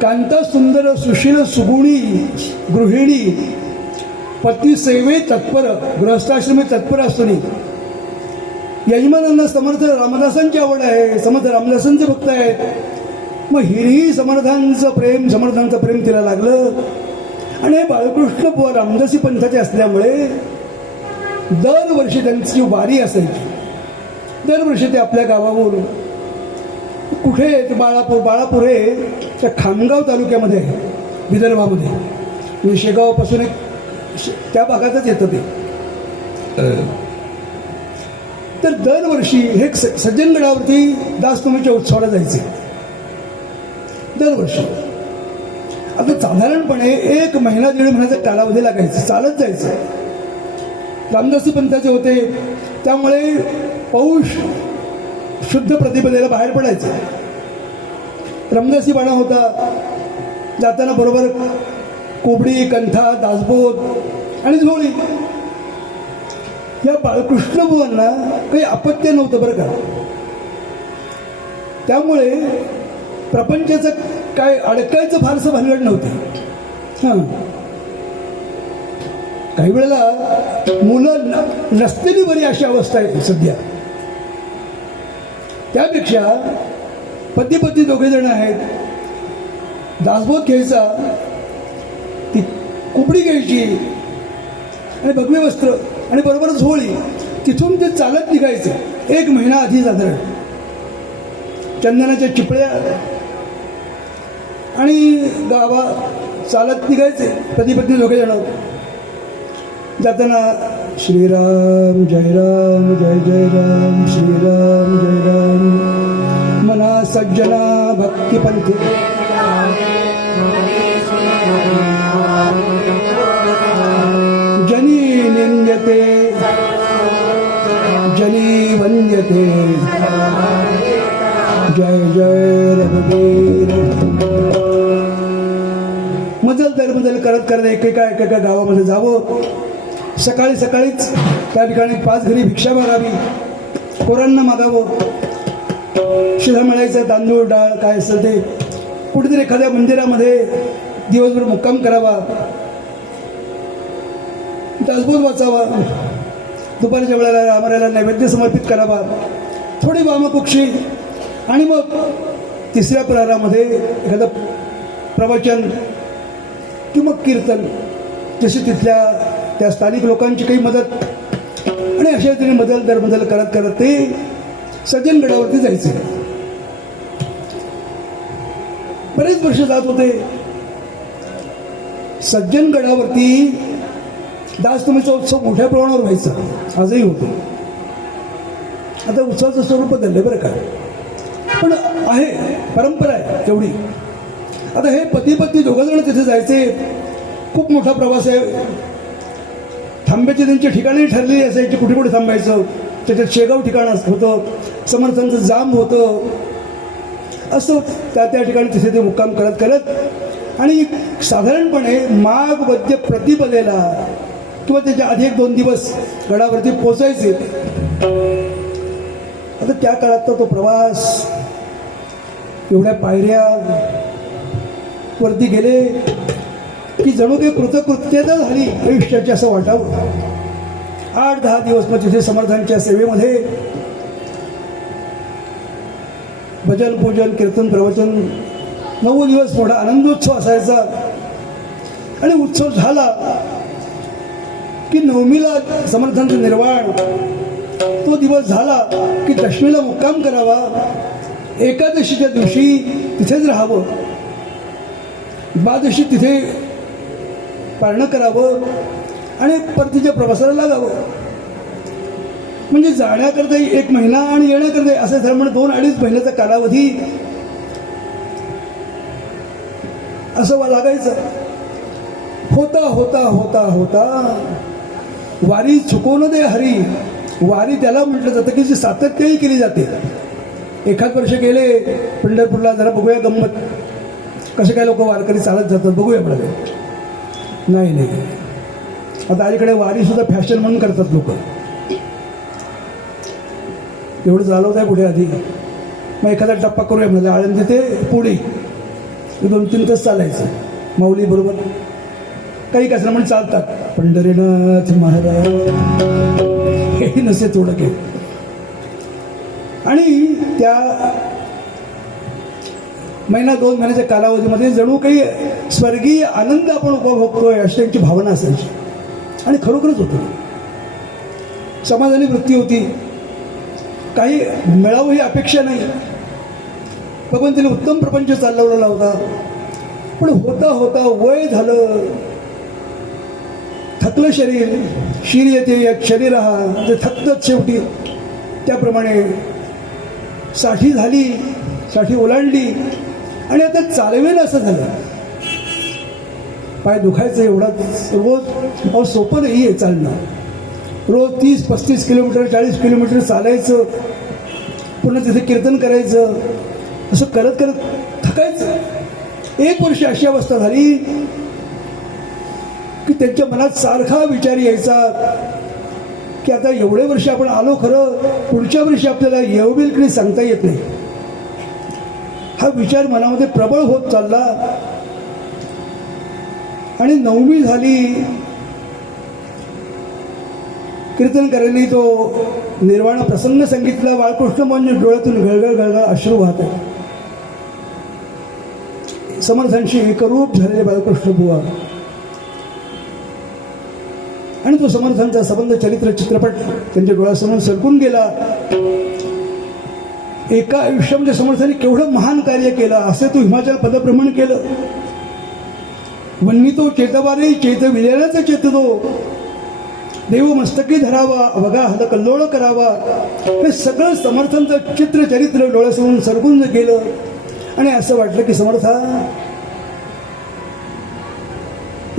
कांता सुंदर सुशील सुगुणी गृहिणी पती सेवे तत्पर गृहस्थाश्रमी तत्पर असुनी. यजमानांना समर्थ रामदासांची आवड आहे. समर्थ रामदासांचे भक्त आहेत. मग हिरही समर्थांचं प्रेम तिला लागलं. आणि हे बाळकृष्ण बुवा रामदासी पंथाचे असल्यामुळे दरवर्षी त्यांची वारी असायची. दरवर्षी ते आपल्या गावावरून कुठे ते बाळापूर हे त्या खामगाव तालुक्यामध्ये आहे विदर्भामध्ये. म्हणजे शेगावपासून एक त्या भागातच येतं ते. तर दरवर्षी हे सज्जनगडावरती दासनवमीच्या उत्सवाला जायचे दरवर्षी. आता साधारणपणे 1 महिना 1.5 महिन्याचा कालावधी लागायचा. चालत जायचं. रामदासी पंथाचे होते त्यामुळे पौष शुद्ध प्रतिपदेला बाहेर पडायचं. रामदासी बाणा होता. जाताना बरोबर कोबडी कंठा दासबोध आणि झोळी. या बाळकृष्ण बुवांना काही अपत्य नव्हतं बरं का. त्यामुळे प्रपंचाचं काय अडकायचं फारसं भानगड नव्हतं. हां काही वेळेला मुलं नसलेली बरी अशी अवस्था आहे सध्या. त्यापेक्षा पती दोघे जण आहेत. दासबोध घ्यायचा ती कुबडी घ्यायची आणि भगवी वस्त्र आणि बरोबर झोळी. तिथून ते चालत निघायचं 1 महिना आधी साधारण. चंदनाच्या चिपळ्या आणि गावा चालत निघायचे पती दोघे जण. जाताना श्रीराम जय राम जय जय राम श्रीराम जय राम मना सज्जना भक्तिपंथी जनी निंद्यते जनी वंद्यते जय जय रघुवीर. मजल करत एकेका गावामध्ये जावं. सकाळीच त्या ठिकाणी 5 घरी भिक्षा मागावी. पोरांना मागावं. शिधा मिळायचं तांदूळ डाळ काय असेल ते. कुठेतरी एखाद्या मंदिरामध्ये दिवसभर मुक्काम करावा. दासबोध वाचावा. दुपारच्या वेळेला रामरायाला नैवेद्य समर्पित करावा. थोडी वामकुक्षी आणि मग 3ऱ्या प्रहरामध्ये एखादं प्रवचन किंवा कीर्तन. जशी तिथल्या त्या स्थानिक लोकांची काही मदत आणि अशा रीतीने बदल करत करत ते सज्जनगडावरती जायचे. बरेच वर्ष जात होते. सज्जनगडावरती दासतुमीचा उत्सव मोठ्या प्रमाणावर व्हायचा, आजही होतो. आता उत्सवाचं स्वरूप बदललं बरं का, पण आहे, परंपरा आहे तेवढी. आता हे पती पत्नी दोघं जण तिथे जायचे. खूप मोठा प्रवास आहे. थांब्याची त्यांची ठिकाणी ठरलेली असायची, कुठे कुठे थांबायचं. त्याच्यात शेगाव ठिकाण होतं, समर्थांचं जाम होतं. असं त्या ठिकाणी तिथे ते मुक्काम करत करत आणि साधारणपणे माघ वद्य प्रतिपदेला किंवा त्याच्या आधी 1-2 दिवस गडावरती पोचायचे. आता त्या काळात तो प्रवास, एवढ्या पायऱ्या वरती गेले की जणू काही कृतकृत्यता झाली आयुष्याची असं वाटावं. 8-10 दिवस मग तिथे समर्थांच्या सेवेमध्ये भजन पूजन कीर्तन प्रवचन 9 दिवस मोठा आनंदोत्सव असायचा. आणि उत्सव झाला की 9मीला समर्थांचं निर्वाण, तो दिवस झाला की दशमीला मुक्काम करावा. एकादशीच्या दिवशी तिथेच राहावं, द्वादशी तिथे पारणं करावं आणि परतीच्या प्रवासाला लागावं. म्हणजे जाण्याकरता 1 महिना आणि येण्याकरता असं धर्म 2-2.5 महिन्याचा कालावधी असं लागायचं. होता होता होता होता वारी चुकवून दे हरी. वारी त्याला म्हटलं जातं की जी सातत्याने केली जाते. एखाद वर्ष गेले पंढरपूरला, जरा बघूया गंमत, कसे काय लोक वारकरी चालत जातात बघूया आपल्याला. नाही, आता अलीकडे वारी सुद्धा फॅशन म्हणून करतात लोक. एवढं चालवत आहे पुढे. आधी मग एखादा टप्पा करूया म्हणजे आळंदी ते पुढे 2-3 तास चालायचं माऊली बरोबर. काही कसं म्हणून चालतात. पंढरीनाथ महाराज हे नसे थोडं के. आणि त्या 1-2 महिन्याच्या कालावधीमध्ये जणू काही स्वर्गीय आनंद आपण उपभोगतोय अशी त्यांची भावना असायची. आणि खरोखरच होतं. समाधानी वृत्ती होती. काही मिळावं ही अपेक्षा नाही. भगवंताने उत्तम प्रपंच चालवलेला होता. पण होता होता वय झालं, थकलं शरीर. शीर येते एक शरीर ते थकतच शेवटी. त्याप्रमाणे 60 झाली, 60 ओलांडली आणि आता चालवेल असं झालं. पाय दुखायचं एवढा. रोज सोपं नाही आहे चालणं. रोज 30-35 किलोमीटर 40 किलोमीटर चालायचं, पुन्हा तिथे कीर्तन करायचं. असं करत करत थकायचं. 1 वर्ष अशी अवस्था झाली की त्यांच्या मनात सारखा विचार यायचा की आता एवढे वर्ष आपण आलो खरं, पुढच्या वर्षी आपल्याला येईल की नाही सांगता येत नाही. हा विचार मनामध्ये प्रबळ होत चालला. आणि 9वी झाली. कीर्तन करायला तो निर्वाण प्रसंग सांगितला. बाळकृष्ण म्हणजे डोळ्यातून गळगळ अश्रू वाहत आहे. समर्थांशी एकरूप झालेले बाळकृष्ण बुवा आणि तो समर्थांचा संबंध चरित्र चित्रपट त्यांच्या डोळ्यासमोर सरकून गेला. एका आयुष्यामध्ये समर्थांनी केवढं महान कार्य केलं. असे तो हिमाचल पदभ्रमण केलं. वन्नितो चेतवारे चेत विलेनाचा चेततो, देव मस्तकी धरावा अवघा हल कल्लोळ करावा. हे सगळं समर्थांचं चित्र चरित्र डोळ्यासमोर सरकून गेलं. आणि असं वाटलं की समर्था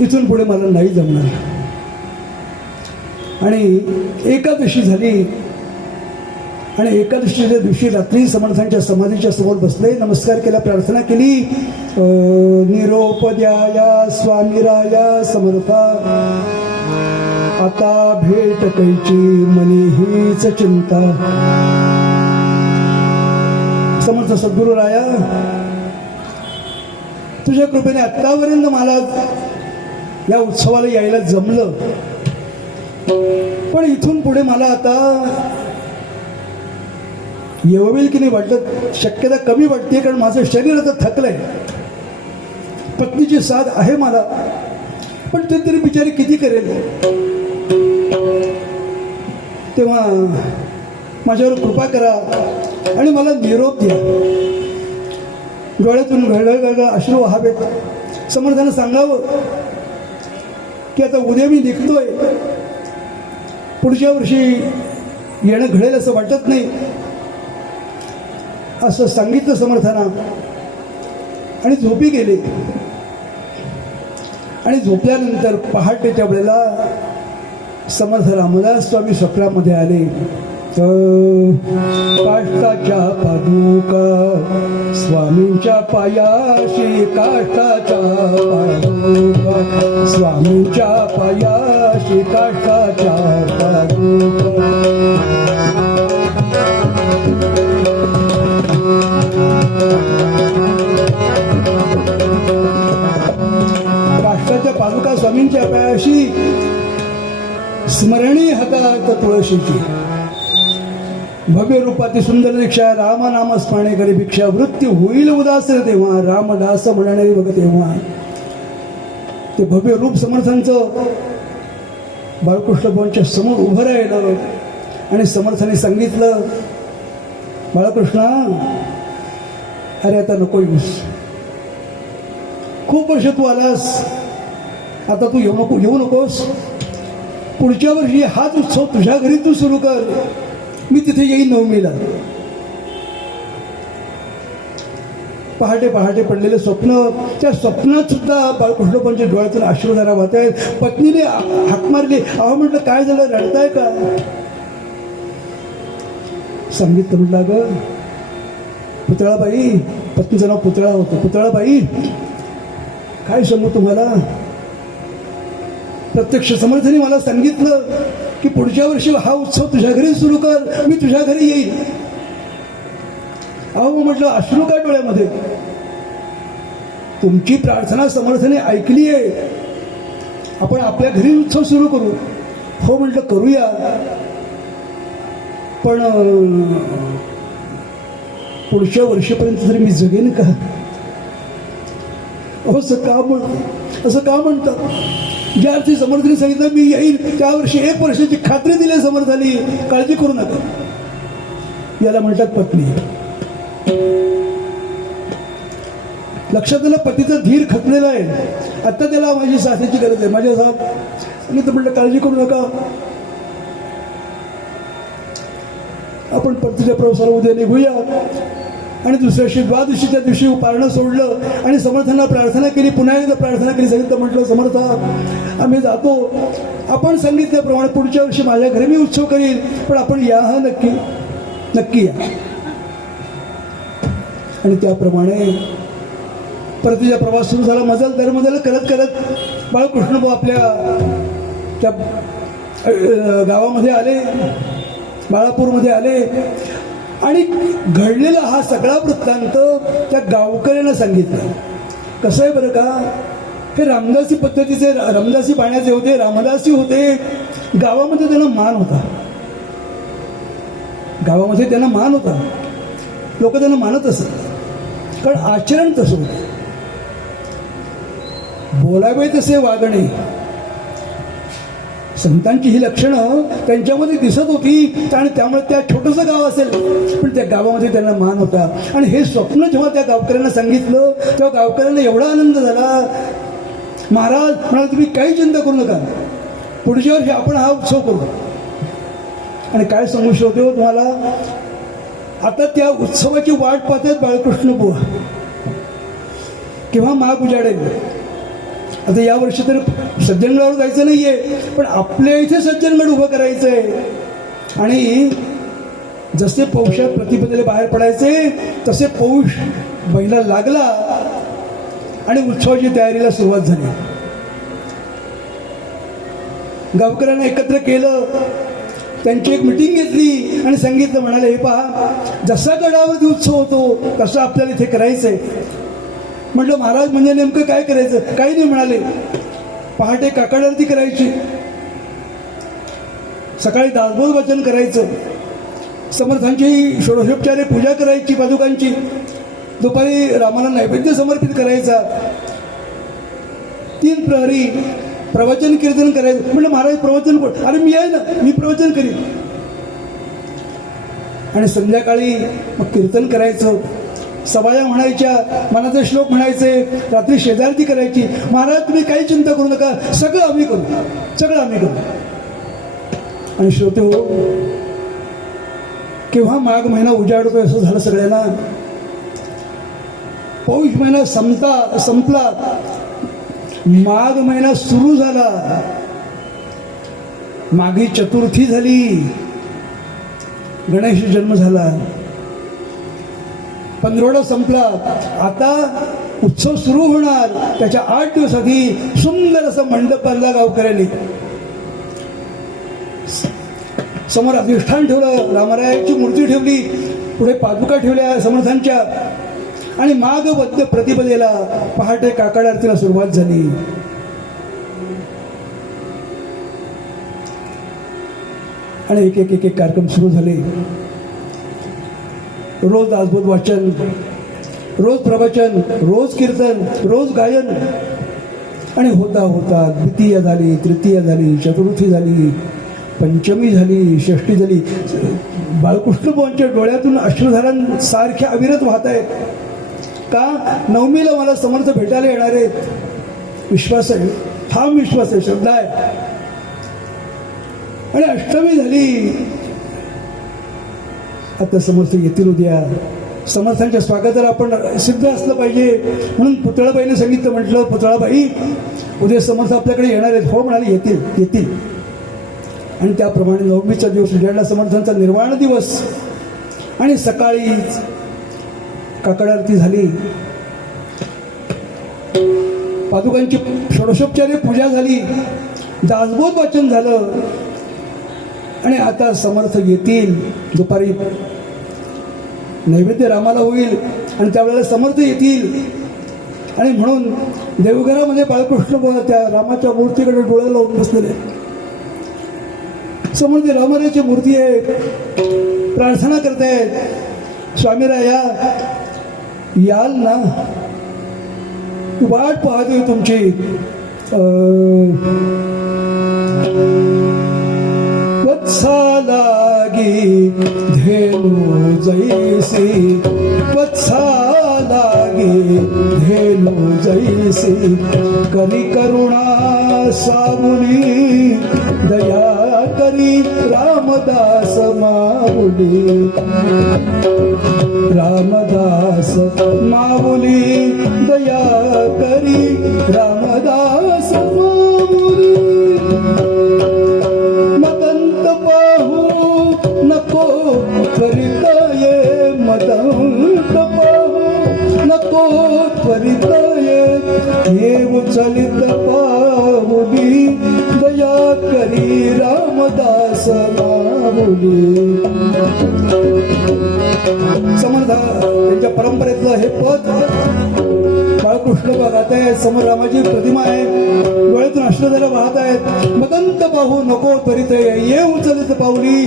इथून पुढे मला नाही जमणार. आणि एकादशी झाली. आणि एकादशीच्या दिवशी रात्री समर्थांच्या समाधीच्या समोर बसले, नमस्कार केला, प्रार्थना केली. निरोप द्याया स्वामीराया समर्था, आता भेट कैची मनी हीच चिंता. समर्थ सद्गुरू राया, तुझ्या कृपेने आत्तापर्यंत मला या उत्सवाला यायला जमलं, पण इथून पुढे मला आता येईल की नाही वाटत, शक्यता कमी वाटते. कारण माझं शरीर आता थकलंय. पत्नीची साथ आहे मला, पण ते तरी बिचारी किती करेल. तेव्हा माझ्यावर कृपा करा आणि मला निरोप द्या. डोळ्यातून घळघळ अश्रू वहावेत. समर्थानं सांगावं की आता उद्या मी निघतोय, पुढच्या वर्षी येणं घडेल असं वाटत नाही, असं सांगितलं समर्थानं आणि झोपी गेले. आणि झोपल्यानंतर पहाटेच्या वेळेला समर्थ रामदास स्वामी स्वप्नामध्ये आले. काष्टाच्या पादुका स्वामींच्या पायाशी, काष्टाच्या पादुका स्वामींच्या पायाशी, काष्टाच्या पादुका. काष्टाच्या पादुका स्वामींच्या पायाशी, स्मरणी हातात तुळशीची. भव्य रूपाती सुंदर दीक्षा रामनाम स्मरणे करी भिक्षा, वृत्ती होईल उदास तेव्हा रामदास म्हणणारी बघ तेव्हा. ते भव्य रूप समर्थांचं बाळकृष्ण बुवांच्या समोर उभं राहिलं आणि समर्थाने सांगितलं, बाळकृष्णा अरे आता नको येऊस, खूप वर्ष तू आलास, आता तू येऊ नकोस. पुढच्या वर्षी हाच उत्सव तुझ्या घरी तू सुरू कर, मी तिथे येईन नवमीला. पहाटे पहाटे पडलेलं स्वप्न, त्या स्वप्नात सुद्धा बाळकृष्णपंच्या डोळ्यातून अश्रुधारा वाहत आहेत. पत्नीने हाक मारली. अहो म्हटलं काय झालं, रडताय का? सांगितलं म्हटलं ग पुतळाबाई, पत्नीचं नाव पुतळा होतं, पुतळाबाई काय सांगू तुम्हाला, प्रत्यक्ष समर्थाने मला सांगितलं की पुढच्या वर्षी हा उत्सव तुझ्या घरी सुरू कर, मी तुझ्या घरी येईल. अहो म्हटलं अश्रू काय डोळ्यामध्ये, तुमची प्रार्थना समर्थाने ऐकली आहे, आपण आपल्या घरी उत्सव सुरू करू. हो म्हटलं करूया, पण पुढच्या वर्षीपर्यंत तरी मी जगेन का? असं का म्हणतात? ज्या अर्थी समर्थाने सांगितलं मी येईल त्या वर्षी 1 वर्षाची खात्री दिली समर्थाने, काळजी करू नका. याला म्हणतात पत्नी. लक्षात आलं पतीचा धीर खचलेला आहे, आता त्याला माझी साथीची गरज आहे, माझ्या साथ. आणि तर म्हटलं काळजी करू नका, आपण पतीच्या प्रवासाला उद्या निघूया. आणि दुसऱ्या दिवशी द्वादशीच्या दिवशी पारणं सोडलं आणि समर्थांना प्रार्थना केली, पुन्हा एकदा प्रार्थना केली. सांगितलं म्हटलं समर्थ आम्ही जातो, आपण सांगितल्याप्रमाणे पुढच्या वर्षी माझ्या घरी मी उत्सव करील, पण आपण या हा नक्की नक्की या. आणि त्याप्रमाणे परतीचा प्रवास सुरू झाला. मजल दरमजल करत करत बाळकृष्णभाऊ आपल्या त्या गावामध्ये आले, बाळापूरमध्ये आले. आणि घडलेला हा सगळा वृत्तांत त्या गावकऱ्यांना सांगितलं. कसं आहे बरं का, हे रामदासी पद्धतीचे, रामदासी पाण्याचे होते, रामदासी होते. गावामध्ये त्यांना मान होता, गावामध्ये त्यांना मान होता, लोक त्यांना मानत असत, कारण आचरण तसं होतं, बोलावे तसे वागणे. संतांची ही लक्षणं त्यांच्यामध्ये दिसत होती आणि त्यामुळे त्या छोटंसं गाव असेल पण त्या गावामध्ये त्यांना मान होता. आणि हे स्वप्न जेव्हा त्या गावकऱ्यांना सांगितलं तेव्हा गावकऱ्यांना एवढा आनंद झाला. महाराज म्हणाले तुम्ही काही चिंता करू नका, पुढच्या वर्षी आपण हा उत्सव करू. आणि काय सांगू शकतो हो तुम्हाला, आता त्या उत्सवाची वाट पाहतात बाळकृष्ण बुवा, केव्हा माग उजाडेल. आता या वर्षी तर सज्जनगडावर जायचं नाहीये, पण आपल्या इथे सज्जनगड उभं करायचंय. आणि जसे पौषात प्रतिपदेला बाहेर पडायचे तसे पौष महिना लागला आणि उत्सवाची तयारीला सुरुवात झाली. गावकऱ्यांना एकत्र केलं, त्यांची एक मिटिंग घेतली आणि सांगितलं, म्हणाले हे पहा जसा गडावरती उत्सव होतो तसं आपल्याला इथे करायचंय. म्हटलं महाराज म्हणजे नेमकं काय करायचं? काही नाही म्हणाले. पहाटे काकड आरती करायची, सकाळी दासबोध वाचन करायचं, समर्थांची षोडशोपचारे पूजा करायची पादुकांची, दुपारी रामाला नैवेद्य समर्पित करायचा, 3 प्रहरी प्रवचन कीर्तन करायचं. म्हटलं महाराज प्रवचन कोण? अरे मी आहे ना, मी प्रवचन करीन. आणि संध्याकाळी मग कीर्तन करायचं, सभाया म्हणायच्या, मनाचे श्लोक म्हणायचे, रात्री शेजारती करायची. महाराज तुम्ही काही चिंता करू नका, सगळं आम्ही करू, सगळं आम्ही करू. आणि श्रोते हो, केव्हा माघ महिना उजाडतोय असं झालं सगळ्यांना. पौष महिना संपला, माघ महिना सुरू झाला, माघी चतुर्थी झाली, गणेश जन्म झाला, पंधरवडा संपला, आता उत्सव सुरू होणार. त्याच्या 8 दिवस आधी सुंदर असं मंडप बांधला गावकऱ्यांनी, समोर अधिष्ठान ठेवलं, रामरायाची मूर्ती ठेवली, पुढे पादुका ठेवल्या समर्थांच्या. आणि माघ वद्य प्रतिपदेला पहाटे काकड आरतीला सुरुवात झाली. आणि एक एक कार्यक्रम सुरू झाले. रोज दासबोध वाचन, रोज प्रवचन, रोज कीर्तन, रोज गायन. आणि होता होता द्वितीय झाली, तृतीय झाली, चतुर्थी झाली, पंचमी झाली, षष्ठी झाली. बाळकृष्ण बुवांच्या डोळ्यातून अश्रुधारां सारख्या अविरत वाहत आहेत. का? नवमीला मला समर्थ भेटायला येणार आहेत. विश्वास आहे, ठाम विश्वास आहे, श्रद्धा आहे. आणि अष्टमी झाली, आता समर्थ येतील उद्या. समर्थांच्या स्वागताला आपण सिद्ध असलं पाहिजे. म्हणून पुतळाबाईने सांगितलं, म्हटलं पुतळाबाई उद्या समर्थ आपल्याकडे येणार आहेत. हो म्हणाले, येतील येतील. आणि त्याप्रमाणे नवमीचा दिवस उजाडला, समर्थांचा निर्वाण दिवस. आणि सकाळीच काकड आरती झाली, पादुकांची षोडशोपचारे पूजा झाली, दासबोध वाचन झालं. आणि आता समर्थ येतील. दुपारी नैवेद्य रामाला होईल आणि त्यावेळेला समर्थ येतील. आणि म्हणून देवघरामध्ये बाळकृष्ण बुवा त्या रामाच्या मूर्तीकडे डोळ्याला लावून बसलेले. समोर ते रामरायाची मूर्ती आहे, प्रार्थना करतायत, स्वामीराया याल ना, वाट पाहतोय तुमची. वत्सालागी धेनु जैसी, वत्सालागी धेनु जैसी, करी करुणा सावली, दया करी रामदास माऊली, रामदास माऊली, दया करी रामदास माऊली. मदंत पाहू नको त्वरित ये, मदंत पाहू नको त्वरित ये उचलित पाहुली, दया करी रामदास माऊली. समर्थ त्यांच्या परंपरेतलं हे पद बाळकृष्ण गात आहेत. समोर रामाची प्रतिमा आहे, डोळ्यातून अश्रुधारा वाहत आहेत. मदंत पाहू नको त्वरित ये उचलित पाऊली.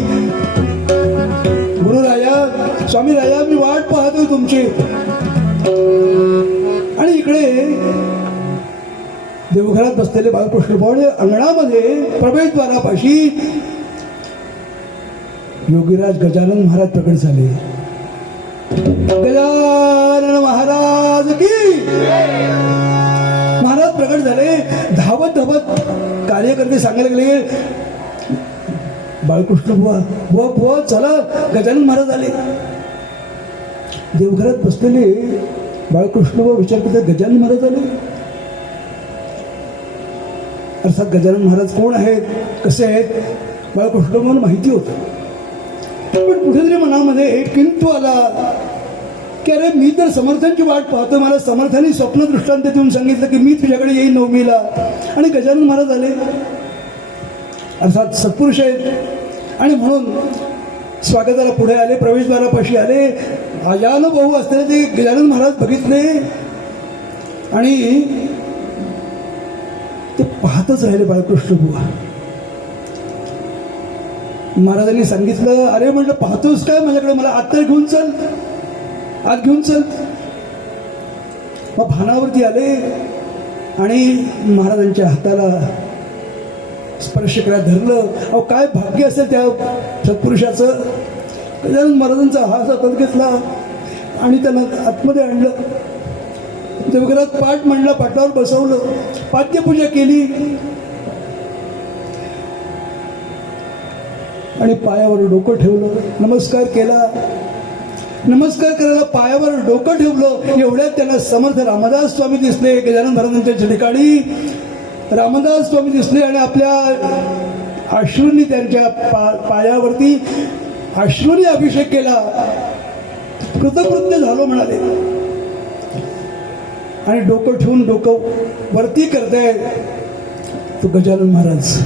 गुरुराया, स्वामीराया मी वाट पाहतोय तुमची. आणि इकडे देवघरात बसलेले बाळकृष्ण बुवा अंगणामध्ये प्रवेशद्वारापाशी योगीराज गजानन महाराज प्रकट झाले. गजानन महाराज की महाराज प्रकट झाले. धावत धावत कार्यकर्ते सांगायला गेले, बाळकृष्ण बुवा बुवा बुवा चला, गजानन महाराज आले. देवघरात बसलेले बाळकृष्ण बुवा विचार करतात, गजानन महाराज आले. अर्थात गजानन महाराज कोण आहेत, कसे आहेत, बाळकृष्ण बुवांना माहिती होतं. पण कुठेतरी मनामध्ये एक किंतु आला की अरे मी तर समर्थांची वाट पाहतो. मला समर्थांनी स्वप्न दृष्टांत देऊन सांगितलं की मी तुझ्याकडे येईन नवमीला, आणि गजानन महाराज आले. अर्थात सत्पुरुष आहेत. आणि म्हणून स्वागताला पुढे आले, प्रवेशद्वारापाशी आले. अजानुभव असलेले ते गजानन महाराज बघितले आणि ते पाहतच राहिले बाळकृष्ण बुवा. महाराजांनी सांगितलं, अरे म्हटलं पाहतोस काय माझ्याकडे, मला आत्ता घेऊन चल, आत घेऊन चल. मग भानावरती आले आणि महाराजांच्या हाताला स्पर्श करायला धरलं. अहो काय भाग्य असेल त्या सत्पुरुषाचं गजानन महाराजांचा हात हातात घेतला आणि त्यांना आतमध्ये आणलं. देवघरात पाठ म्हणला, पाटावर बसवलं, पाद्यपूजा केली आणि पायावर डोकं ठेवलं, नमस्कार केला. नमस्कार करायला पायावर डोकं ठेवलं, एवढ्यात त्यांना समर्थ रामदास स्वामी दिसले. गजानन महाराजांच्या ठिकाणी रामदास स्वामी दिसले आणि आपल्या अश्रूंनी त्यांच्या पायावरती अश्रूंनी अभिषेक केला. कृतकृत्य झालो म्हणाले आणि डोकं ठेवून डोकं वरती करताय तो गजानन महाराज.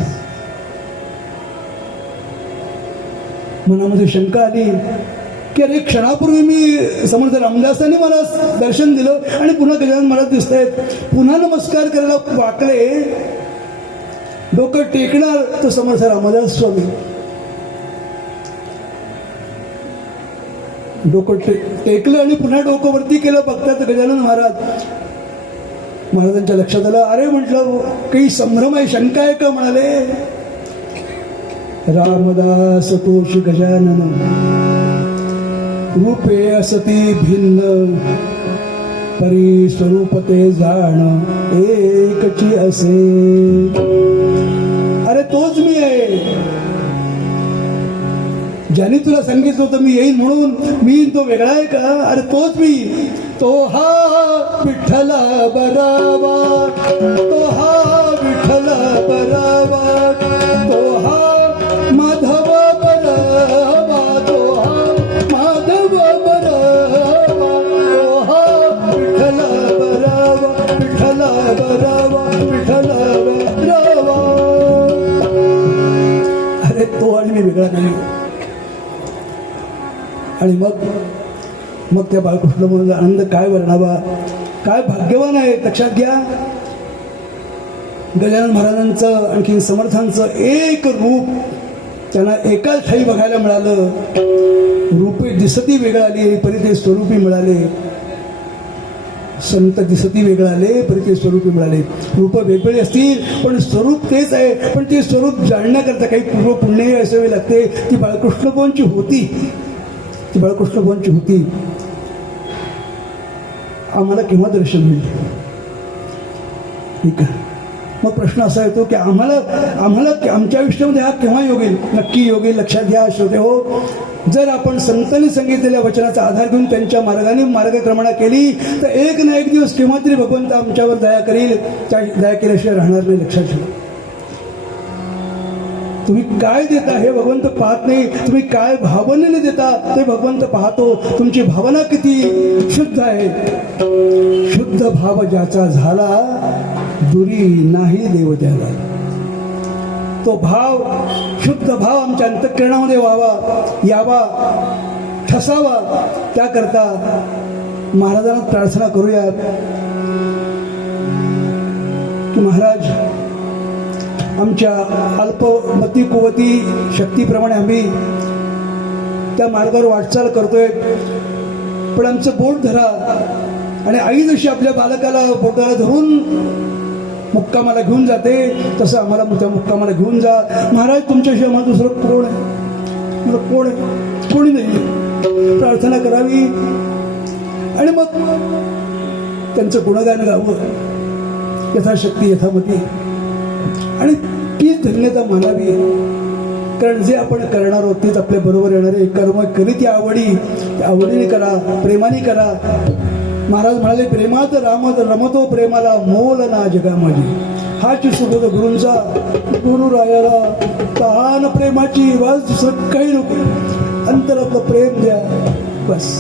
मनामध्ये शंका आली की अरे, क्षणापूर्वी मी समर्थ रामदासांनी मला दर्शन दिलं आणि पुन्हा गजानन महाराज दिसत आहेत. पुन्हा नमस्कार करायला वाकले, डोकं टेकणार तो समर्थ रामदास स्वामी. डोकं टेकलं आणि पुन्हा डोकं वरती केलं. बघतात गजानन महाराजांच्या लक्षात आलं. अरे म्हटलं, काही संभ्रम आहे, शंका आहे का? म्हणाले, रामदास तोषी गजानन रूपे असती भिन्न, परी स्वरूप ते जाण एकची असे. अरे तोच मी आहे, ज्याने तुला सांगितलं होतं मी येईन म्हणून. मी तो वेगळा आहे का? अरे तोच मी. तो हा विठ्ठला बरावा, तो हा विठ्ठला बरावा, तो हा माधव बरावा, तो हा माधव बरावा, तो हा विठ्ठला बरावा, विठ्ठला बरावा, विठ्ठला बरावा. अरे तो आणि मी वेगळा नाही. आणि मग त्या बाळकृष्ण म्हणून आनंद काय वर्णावा, काय भाग्यवान आहे. लक्षात घ्या, गजानन महाराजांचं आणखी समर्थांचं एक रूप त्यांना एकाच ठाई बघायला मिळालं. रूपे दिसती वेगळं आली, परी ते स्वरूपी मिळाले. संत दिसती वेगळं आले, परी ते स्वरूपी मिळाले. रूप वेगवेगळे असतील पण स्वरूप तेच आहे. पण ते स्वरूप जाणण्याकरता काही पूर्व पुण्य असावे लागते. ती बाळकृष्णपोंची होती, ती बाळकृष्णपोंची होती. आम्हाला केव्हा दर्शन मिळेल? ठीक आहे. मग प्रश्न असा येतो की आम्हाला आमच्या आयुष्यामध्ये हा केव्हा योग येईल? नक्की योग येईल. लक्षात घ्या श्रोते हो, जर आपण संतांनी सांगितलेल्या वचनाचा आधार घेऊन त्यांच्या मार्गाने मार्गक्रमणा केली तर एक ना एक दिवस केव्हा तरी भगवंत आमच्यावर दया करील. त्या दया केल्याशिवाय राहणार नाही. लक्षात ठेवा. तुम्ही काय देता हे भगवंत पाहत नाही. तुम्ही काय भावनेने देता ते भगवंत पाहतो. तुमची भावना किती शुद्ध आहे. शुद्ध भाव ज्याचा झाला दुरी नाही देव त्याला. तो भाव, शुद्ध भाव आमच्या अंतःकरणामध्ये यावा, ठसावा. त्याकरता महाराजांना प्रार्थना करूया की महाराज, आमच्या अल्पमती कुवती शक्तीप्रमाणे आम्ही त्या मार्गावर वाटचाल करतोय. पण आमचं बोट धरा आणि आई जशी आपल्या बालकाला बोटाला धरून मुक्कामाला घेऊन जाते तसं आम्हाला त्या मुक्कामाला घेऊन जा. महाराज, तुमच्याशिवाय मला दुसरं कोण आहे? मला कोण आहे? कोणी नाही. प्रार्थना करावी आणि मग त्यांचं गुणगान गावं यथाशक्ती यथामती आणि तीच धन्यता मानावी. कारण जे आपण करणार आहोत तेच आपल्या बरोबर येणारे कर्म करीत या आवडीने करा, प्रेमाने करा. महाराज म्हणाले, प्रेमात रामत रमतो प्रेमाला मोल ना जगामध्ये. हाच सुबोध गुरूंचा, गुरुरायाला तहान प्रेमाची, वाज दुसरं काही नको. अंतर आपलं प्रेम द्या बस.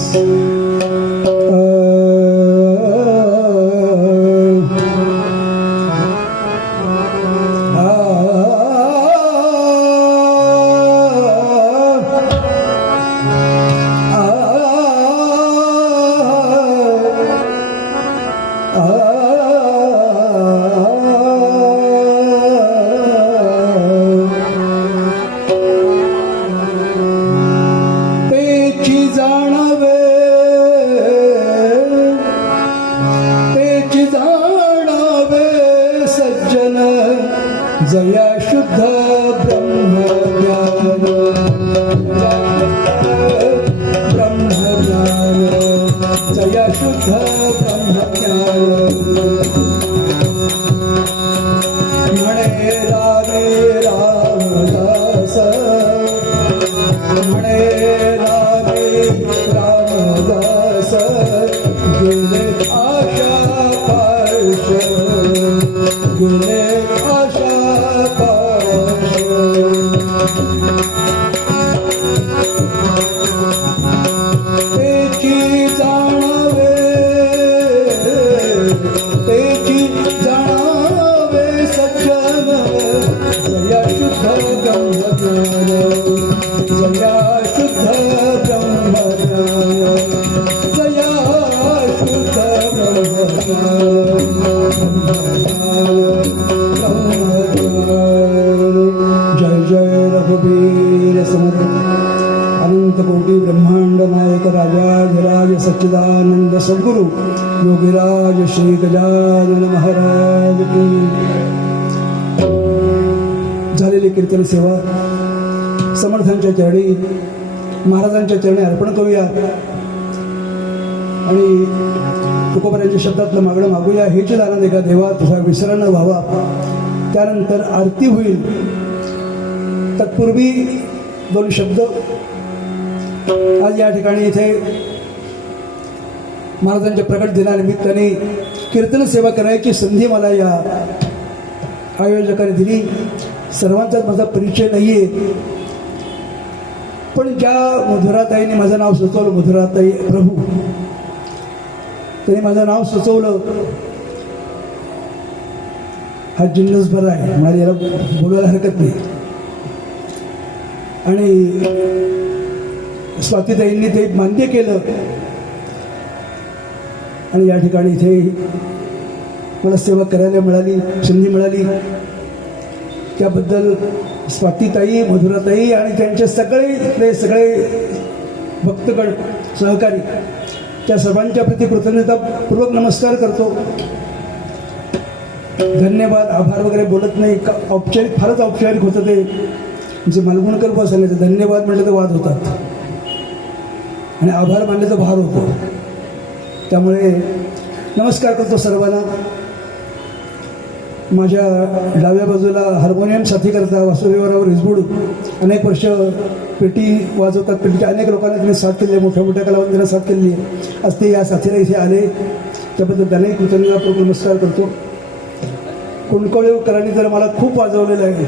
म्हणे रामे रामदास गेले आशा पाश गेले आशा पाश तेची जाणावे सज्जन जया शुद्ध ब्रह्मज्ञान जया शुद्ध ब्रह्मज्ञान जया शुद्ध जय जय रघुवीर समर्थ अनंत कोटी ब्रह्मांड नायक राजाधिराज सच्चिदानंद सद्गुरु योगीराज श्री गजानन महाराज की झालेली कीर्तन सेवा समर्थांच्या चरणी महाराजांच्या चरणी अर्पण करूया आणि तुकोबारांच्या शब्दातलं मागणं मागूया. हेच आनंद एका देवा तुझा विसर न व्हावा. त्यानंतर आरती होईल. तत्पूर्वी दोन शब्द. आज या ठिकाणी इथे महाराजांच्या प्रकट दिनानिमित्ताने कीर्तन सेवा करायची संधी मला या आयोजकांनी दिली. सर्वांचाच माझा परिचय नाहीये, पण ज्या मधुराताईने माझं नाव सुचवलं, मधुराताई प्रभू, त्यांनी माझं नाव सुचवलं. हा जिन्नस बरा आहे, मला याला बोलायला हरकत नाही. आणि स्वातीताईंनी ते मान्य केलं आणि या ठिकाणी इथे मला सेवा करायला मिळाली, संधी मिळाली. त्याबद्दल स्वातीताई, मधुराताई आणि त्यांचे सगळे भक्तगण, सहकारी, त्या सर्वांच्या प्रती कृतज्ञतापूर्वक नमस्कार करतो. धन्यवाद, आभार वगैरे बोलत नाही. औपचारिक, फारच औपचारिक होतं ते. म्हणजे मालगुणकर बुवा सांगायचं, धन्यवाद म्हटलं तर वाद होतात आणि आभार मानले तर भार होतो. त्यामुळे नमस्कार करतो सर्वांना. माझ्या डाव्या बाजूला हार्मोनियम साथी करता वासुदेवराव रिसबूड, अनेक वर्ष पेटी वाजवतात. पेटीच्या अनेक लोकांना त्यांनी साथ केली आहे, मोठ्या मोठ्या कलावंतांना साथ केली आहे. आज ते या साथीला इथे आले, त्याबद्दल त्यांनाही कृतज्ञतापूर्वक नमस्कार करतो. कुणकवळेकरांनी तर मला खूप वाजवलेलं आहे.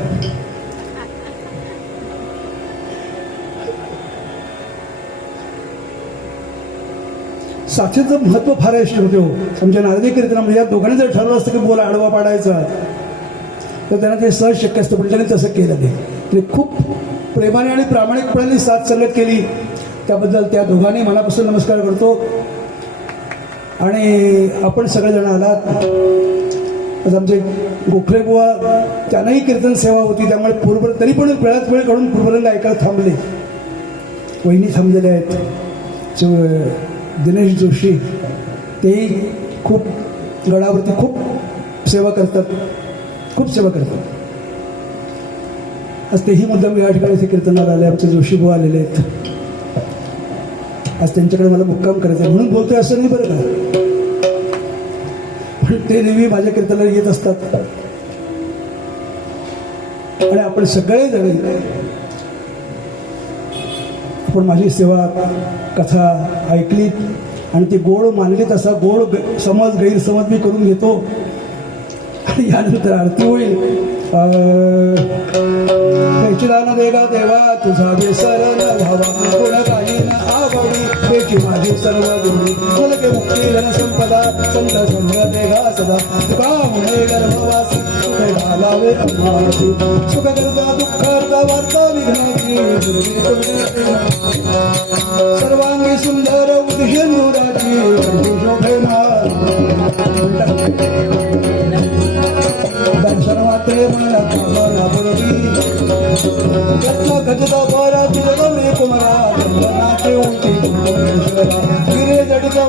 साथीचं महत्त्व फार इष्ट होते हो. आमच्या नारदी कीर्तनामध्ये या दोघांनी जर ठरवलं असतं की बोला आडवा पाडायचा, तर त्यांना ते सहज शक्य असतं, पण त्यांनी तसं केलं नाही. ते खूप प्रेमाने आणि प्रामाणिकपणाने साथ संगत केली. त्याबद्दल त्या दोघांनी मनापासून नमस्कार करतो. आणि आपण सगळेजण आलात. आज आमचे गोखले बुवा, त्यांनाही कीर्तन सेवा होती, त्यामुळे पूर्व तरी पण वेळात वेळ काढून पूर्वरंग ऐकायला थांबले. वहिनी थांबलेले आहेत. दिनेश जोशी, तेही खूप गडावरती खूप सेवा करतात, खूप सेवा करतात. आज तेही मुद्दाम या ठिकाणी इथे कीर्तनाला आले. आमचे जोशी बुवा आलेले आहेत. आज त्यांच्याकडे मला मुक्काम करायचा आहे म्हणून बोलतोय असं नाही बरं का, पण ते नेहमी माझ्या कीर्तनाला येत असतात. आणि आपण सगळे जण, आपण माझी सेवा कथा ऐकलीत आणि ती गोड मानलीत. असा गोड समज, गैरसमज मी करून घेतो. आणि यानंतर आरती होईल. त्याची देगा देवा तुझा विसर न व्हावा, गुण काही न आवडी त्याची माझी सर्व गुणी, मुलगे मुक्ती धन संपदा संत संग देगा सदा. तुका मुळे गर्भवासी सुखे घालावे अम्मासी, सुख करता दुःखार्था वार्ता विघ्नाची, सर्वांगी सुंदर उदयनुराची शोभे दर्शन मात्रे मला कामना पूर्वी, रत्न खचिता बरा तुझ गौरी कुमारा, नाचे उंची कुंभेश्वरा, गिरे जडिता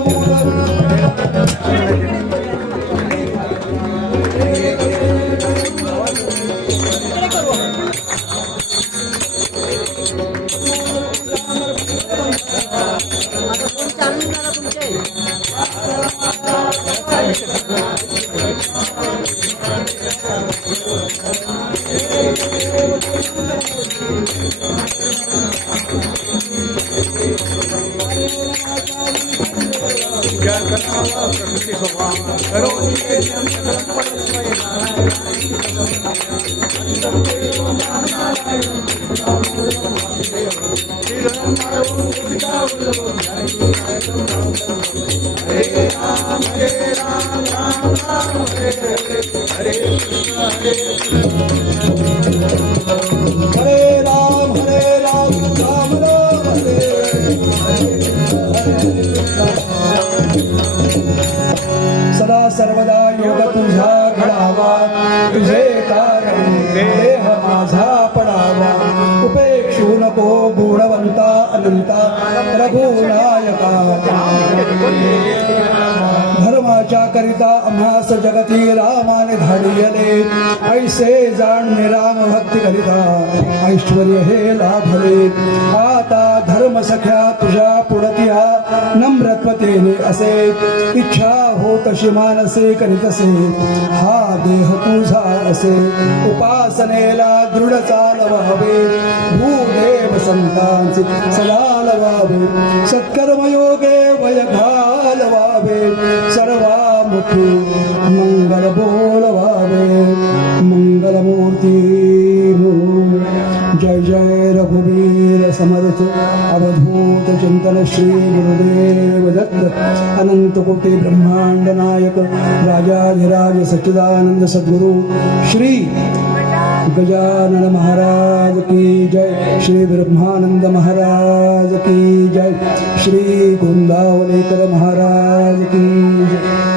प्रकृती हरे राम राम राम हरे सदा सर्वदा योग तुझा घडावा तुझे कारण देह माझा पडावा उपेक्षू नको गुणवंता अनंता रघुनायका धर्माच्या करिता आम्हास जगती रामाने धाडियले ऐसे जाणणे राम भक्ती करिता ऐश्वर्य हे लाभले आता धर्म सख्या तुझ्या पुढतिया नम्रत्वतेने असे इच्छा हो तशी मानसे करीतसे हा देह तुझा असे उपासनेला दृढ चालवावे भूदेव संतांचे सदा लवावे सत्कर्मयोगे वय घालवावे सर्वामुखी मंगल बोलवावे मंगलमूर्ती जय जय रघुवीर समर्थ अवधूत चिंतन श्री गुरुदेव दत्त अनंत कोटी ब्रह्मांड नायक राजाधिराज सच्चिदानंद सद्गुरु श्री गजानन महाराज की जय श्री ब्रह्मानंद महाराज की जय श्री गोंदावलेकर महाराज की जय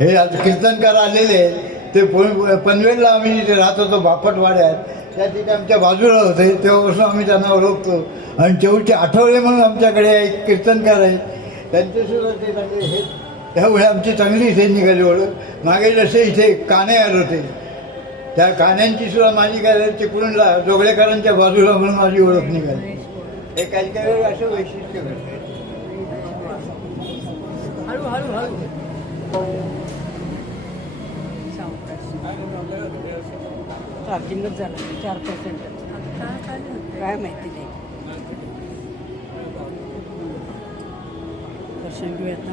हे आज कीर्तनकार आलेले ते पनवेलला आम्ही जिथे राहत होतो बापटवाड्यात त्या ठिकाणी आमच्या बाजूला होते तेव्हापासून आम्ही त्यांना ओळखतो आणि शेवटचे आठवडे म्हणून आमच्याकडे एक कीर्तनकार आहे त्यांच्यासुद्धा ते चांगले हे त्यामुळे आमची चांगली इथे निघाली ओळख मागे जसे इथे काने आले होते त्या कान्यांची सुद्धा माझी काय चिपळूणला जोगळेकरांच्या बाजूला म्हणून माझी ओळख निघाली हे काही काही वेळ असं वैशिष्ट्य घडतं चार्जिंगच झालं 4% काय माहिती नाही दर्शन घेऊयात ना